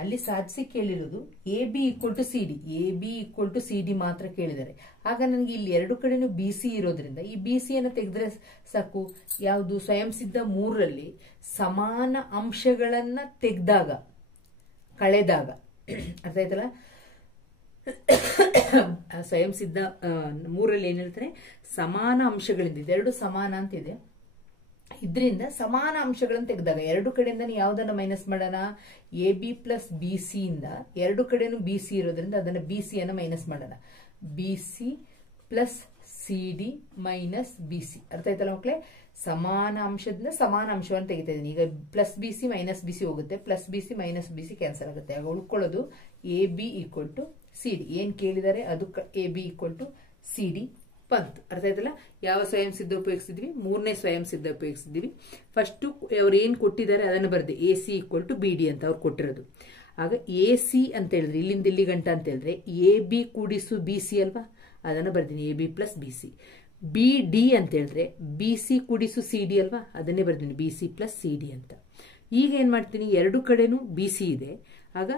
ಅಲ್ಲಿ ಸಾಧಿಸಿ ಕೇಳಿರೋದು A B equal to C D, A B equal to C D ಮಾತ್ರ ಕೇಳಿದ್ದಾರೆ. ಆಗ ನನಗೆ ಇಲ್ಲಿ ಎರಡು ಕಡೆನೂ ಬಿ ಸಿ ಇರೋದ್ರಿಂದ ಈ ಬಿ ಸಿ ಅನ್ನು ತೆಗೆದ್ರೆ ಸಾಕು. ಯಾವುದು, ಸ್ವಯಂ ಸಿದ್ಧ 3ರಲ್ಲಿ ಸಮಾನ ಅಂಶಗಳನ್ನ ತೆಗೆದಾಗ, ಕಳೆದಾಗ, ಅರ್ಥ ಆಯ್ತಲ್ಲ? ಸ್ವಯಂ ಸಿದ್ಧ 3ರಲ್ಲಿ ಏನ್ ಹೇಳ್ತಾರೆ, ಸಮಾನ ಅಂಶಗಳಿಂದ, ಇದೆರಡು ಸಮಾನ ಅಂತಿದೆ, ಇದರಿಂದ ಸಮಾನ ಅಂಶಗಳನ್ನು ತೆಗೆದಾಗ ಎರಡು ಕಡೆಯಿಂದ ಯಾವುದನ್ನ ಮೈನಸ್ ಮಾಡೋಣ, A B plus B C ಇಂದ ಎರಡು ಕಡೆನೂ ಬಿ ಸಿ ಇರೋದ್ರಿಂದ ಅದನ್ನ ಬಿ ಸಿ ಅನ್ನ ಮೈನಸ್ ಮಾಡೋಣ. B C plus C D minus B C. ಅರ್ಥ ಆಯ್ತಲ್ಲ ಮಕ್ಕಳೇ? ಸಮಾನ ಅಂಶದಿಂದ ಸಮಾನ ಅಂಶವನ್ನು ತೆಗಿತಾ ಇದ್ದೀನಿ. ಈಗ plus B C minus B C ಹೋಗುತ್ತೆ, plus B C minus B C cancel ಆಗುತ್ತೆ. ಆಗ ಉಳ್ಕೊಳ್ಳೋದು A B equal to C D. ಏನ್ ಕೇಳಿದ್ದಾರೆ ಅದು A B equal to C D ಬಂತು. ಅರ್ಥ ಆಯ್ತಲ್ಲ? ಯಾವ ಸ್ವಯಂ ಸಿದ್ಧ ಉಪಯೋಗಿಸಿದ್ವಿ, 3ನೇ ಸ್ವಯಂ ಸಿದ್ಧ ಉಪಯೋಗಿಸಿದ್ವಿ. ಫಸ್ಟ್ ಅವ್ರು ಏನ್ ಕೊಟ್ಟಿದ್ದಾರೆ ಅದನ್ನು ಬರ್ದೆ, A C equal to B D ಅಂತ ಅವ್ರು ಕೊಟ್ಟಿರೋದು. ಆಗ ಎ ಸಿ ಅಂತ ಹೇಳಿದ್ರೆ ಇಲ್ಲಿಂದ ಇಲ್ಲಿ ಗಂಟ ಅಂತ ಹೇಳಿದ್ರೆ ಎ ಬಿ ಕೂಡಿಸು ಬಿ ಸಿ ಅಲ್ವಾ, ಅದನ್ನು ಬರ್ತೀನಿ A B plus B C. B D ಅಂತ ಹೇಳಿದ್ರೆ ಬಿ ಸಿ ಕೂಡಿಸು ಸಿ ಡಿ ಅಲ್ವಾ, ಅದನ್ನೇ ಬರ್ತೀನಿ B C plus C D ಅಂತ. ಈಗ ಏನ್ ಮಾಡ್ತೀನಿ, ಎರಡು ಕಡೆನೂ ಬಿ ಸಿ ಇದೆ, ಆಗ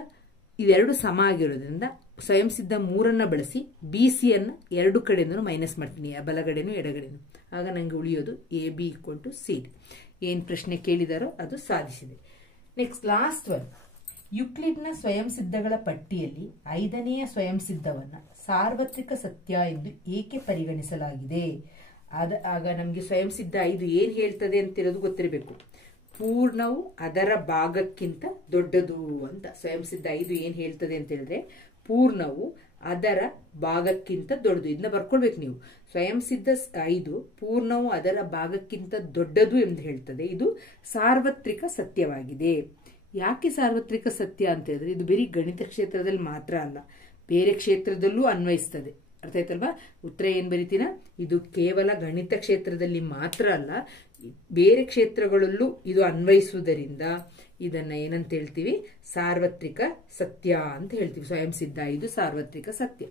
ಇದೆರಡು ಸಮ ಆಗಿರೋದ್ರಿಂದ ಸ್ವಯಂ ಸಿದ್ಧ 3ಅನ್ನ ಬಳಸಿ ಬಿ ಸಿ ಅನ್ನ ಎರಡು ಕಡೆಯಿಂದನೂ ಮೈನಸ್ ಮಾಡ್ತೀನಿ, ಬಲಗಡೆನೂ ಎಡಗಡೆನೂ. ಆಗ ನಂಗೆ ಉಳಿಯೋದು A B equal to C D. ಏನ್ ಪ್ರಶ್ನೆ ಕೇಳಿದಾರೋ ಅದು ಸಾಧಿಸಿದೆ. ನೆಕ್ಸ್ಟ್ ಲಾಸ್ಟ್ ಒನ್, ಯುಕ್ಲಿಡ್ನ ಸ್ವಯಂ ಸಿದ್ಧಗಳ ಪಟ್ಟಿಯಲ್ಲಿ 5ನೆಯ ಸ್ವಯಂ ಸಿದ್ಧವನ್ನ ಸಾರ್ವತ್ರಿಕ ಸತ್ಯ ಎಂದು ಏಕೆ ಪರಿಗಣಿಸಲಾಗಿದೆ? ಆಗ ನಮ್ಗೆ ಸ್ವಯಂ ಸಿದ್ಧ 5 ಏನ್ ಹೇಳ್ತದೆ ಅಂತಿರೋದು ಗೊತ್ತಿರಬೇಕು. ಪೂರ್ಣವು ಅದರ ಭಾಗಕ್ಕಿಂತ ದೊಡ್ಡದು ಅಂತ ಸ್ವಯಂ ಸಿದ್ಧ 5 ಏನ್ ಹೇಳ್ತದೆ ಅಂತ ಹೇಳಿದ್ರೆ, ಪೂರ್ಣವು ಅದರ ಭಾಗಕ್ಕಿಂತ ದೊಡ್ಡದು. ಇದನ್ನ ಬರ್ಕೊಳ್ಬೇಕು ನೀವು. ಸ್ವಯಂ ಸಿದ್ಧ 5 ಪೂರ್ಣವು ಅದರ ಭಾಗಕ್ಕಿಂತ ದೊಡ್ಡದು ಎಂದು ಹೇಳ್ತದೆ. ಇದು ಸಾರ್ವತ್ರಿಕ ಸತ್ಯವಾಗಿದೆ. ಯಾಕೆ ಸಾರ್ವತ್ರಿಕ ಸತ್ಯ ಅಂತ ಹೇಳಿದ್ರೆ, ಇದು ಬರೀ ಗಣಿತ ಕ್ಷೇತ್ರದಲ್ಲಿ ಮಾತ್ರ ಅಲ್ಲ, ಬೇರೆ ಕ್ಷೇತ್ರದಲ್ಲೂ ಅನ್ವಯಿಸ್ತದೆ. ಅರ್ಥ ಆಯ್ತಲ್ವಾ? ಉತ್ತರ ಏನ್ ಬರೀತೀನ, ಇದು ಕೇವಲ ಗಣಿತ ಕ್ಷೇತ್ರದಲ್ಲಿ ಮಾತ್ರ ಅಲ್ಲ, ಬೇರೆ ಕ್ಷೇತ್ರಗಳಲ್ಲೂ ಇದು ಅನ್ವಯಿಸುವುದರಿಂದ ಇದನ್ನ ಏನಂತ ಹೇಳ್ತೀವಿ, ಸಾರ್ವತ್ರಿಕ ಸತ್ಯ ಅಂತ ಹೇಳ್ತೀವಿ. ಸ್ವಯಂ ಸಿದ್ಧ 5 ಸಾರ್ವತ್ರಿಕ ಸತ್ಯ.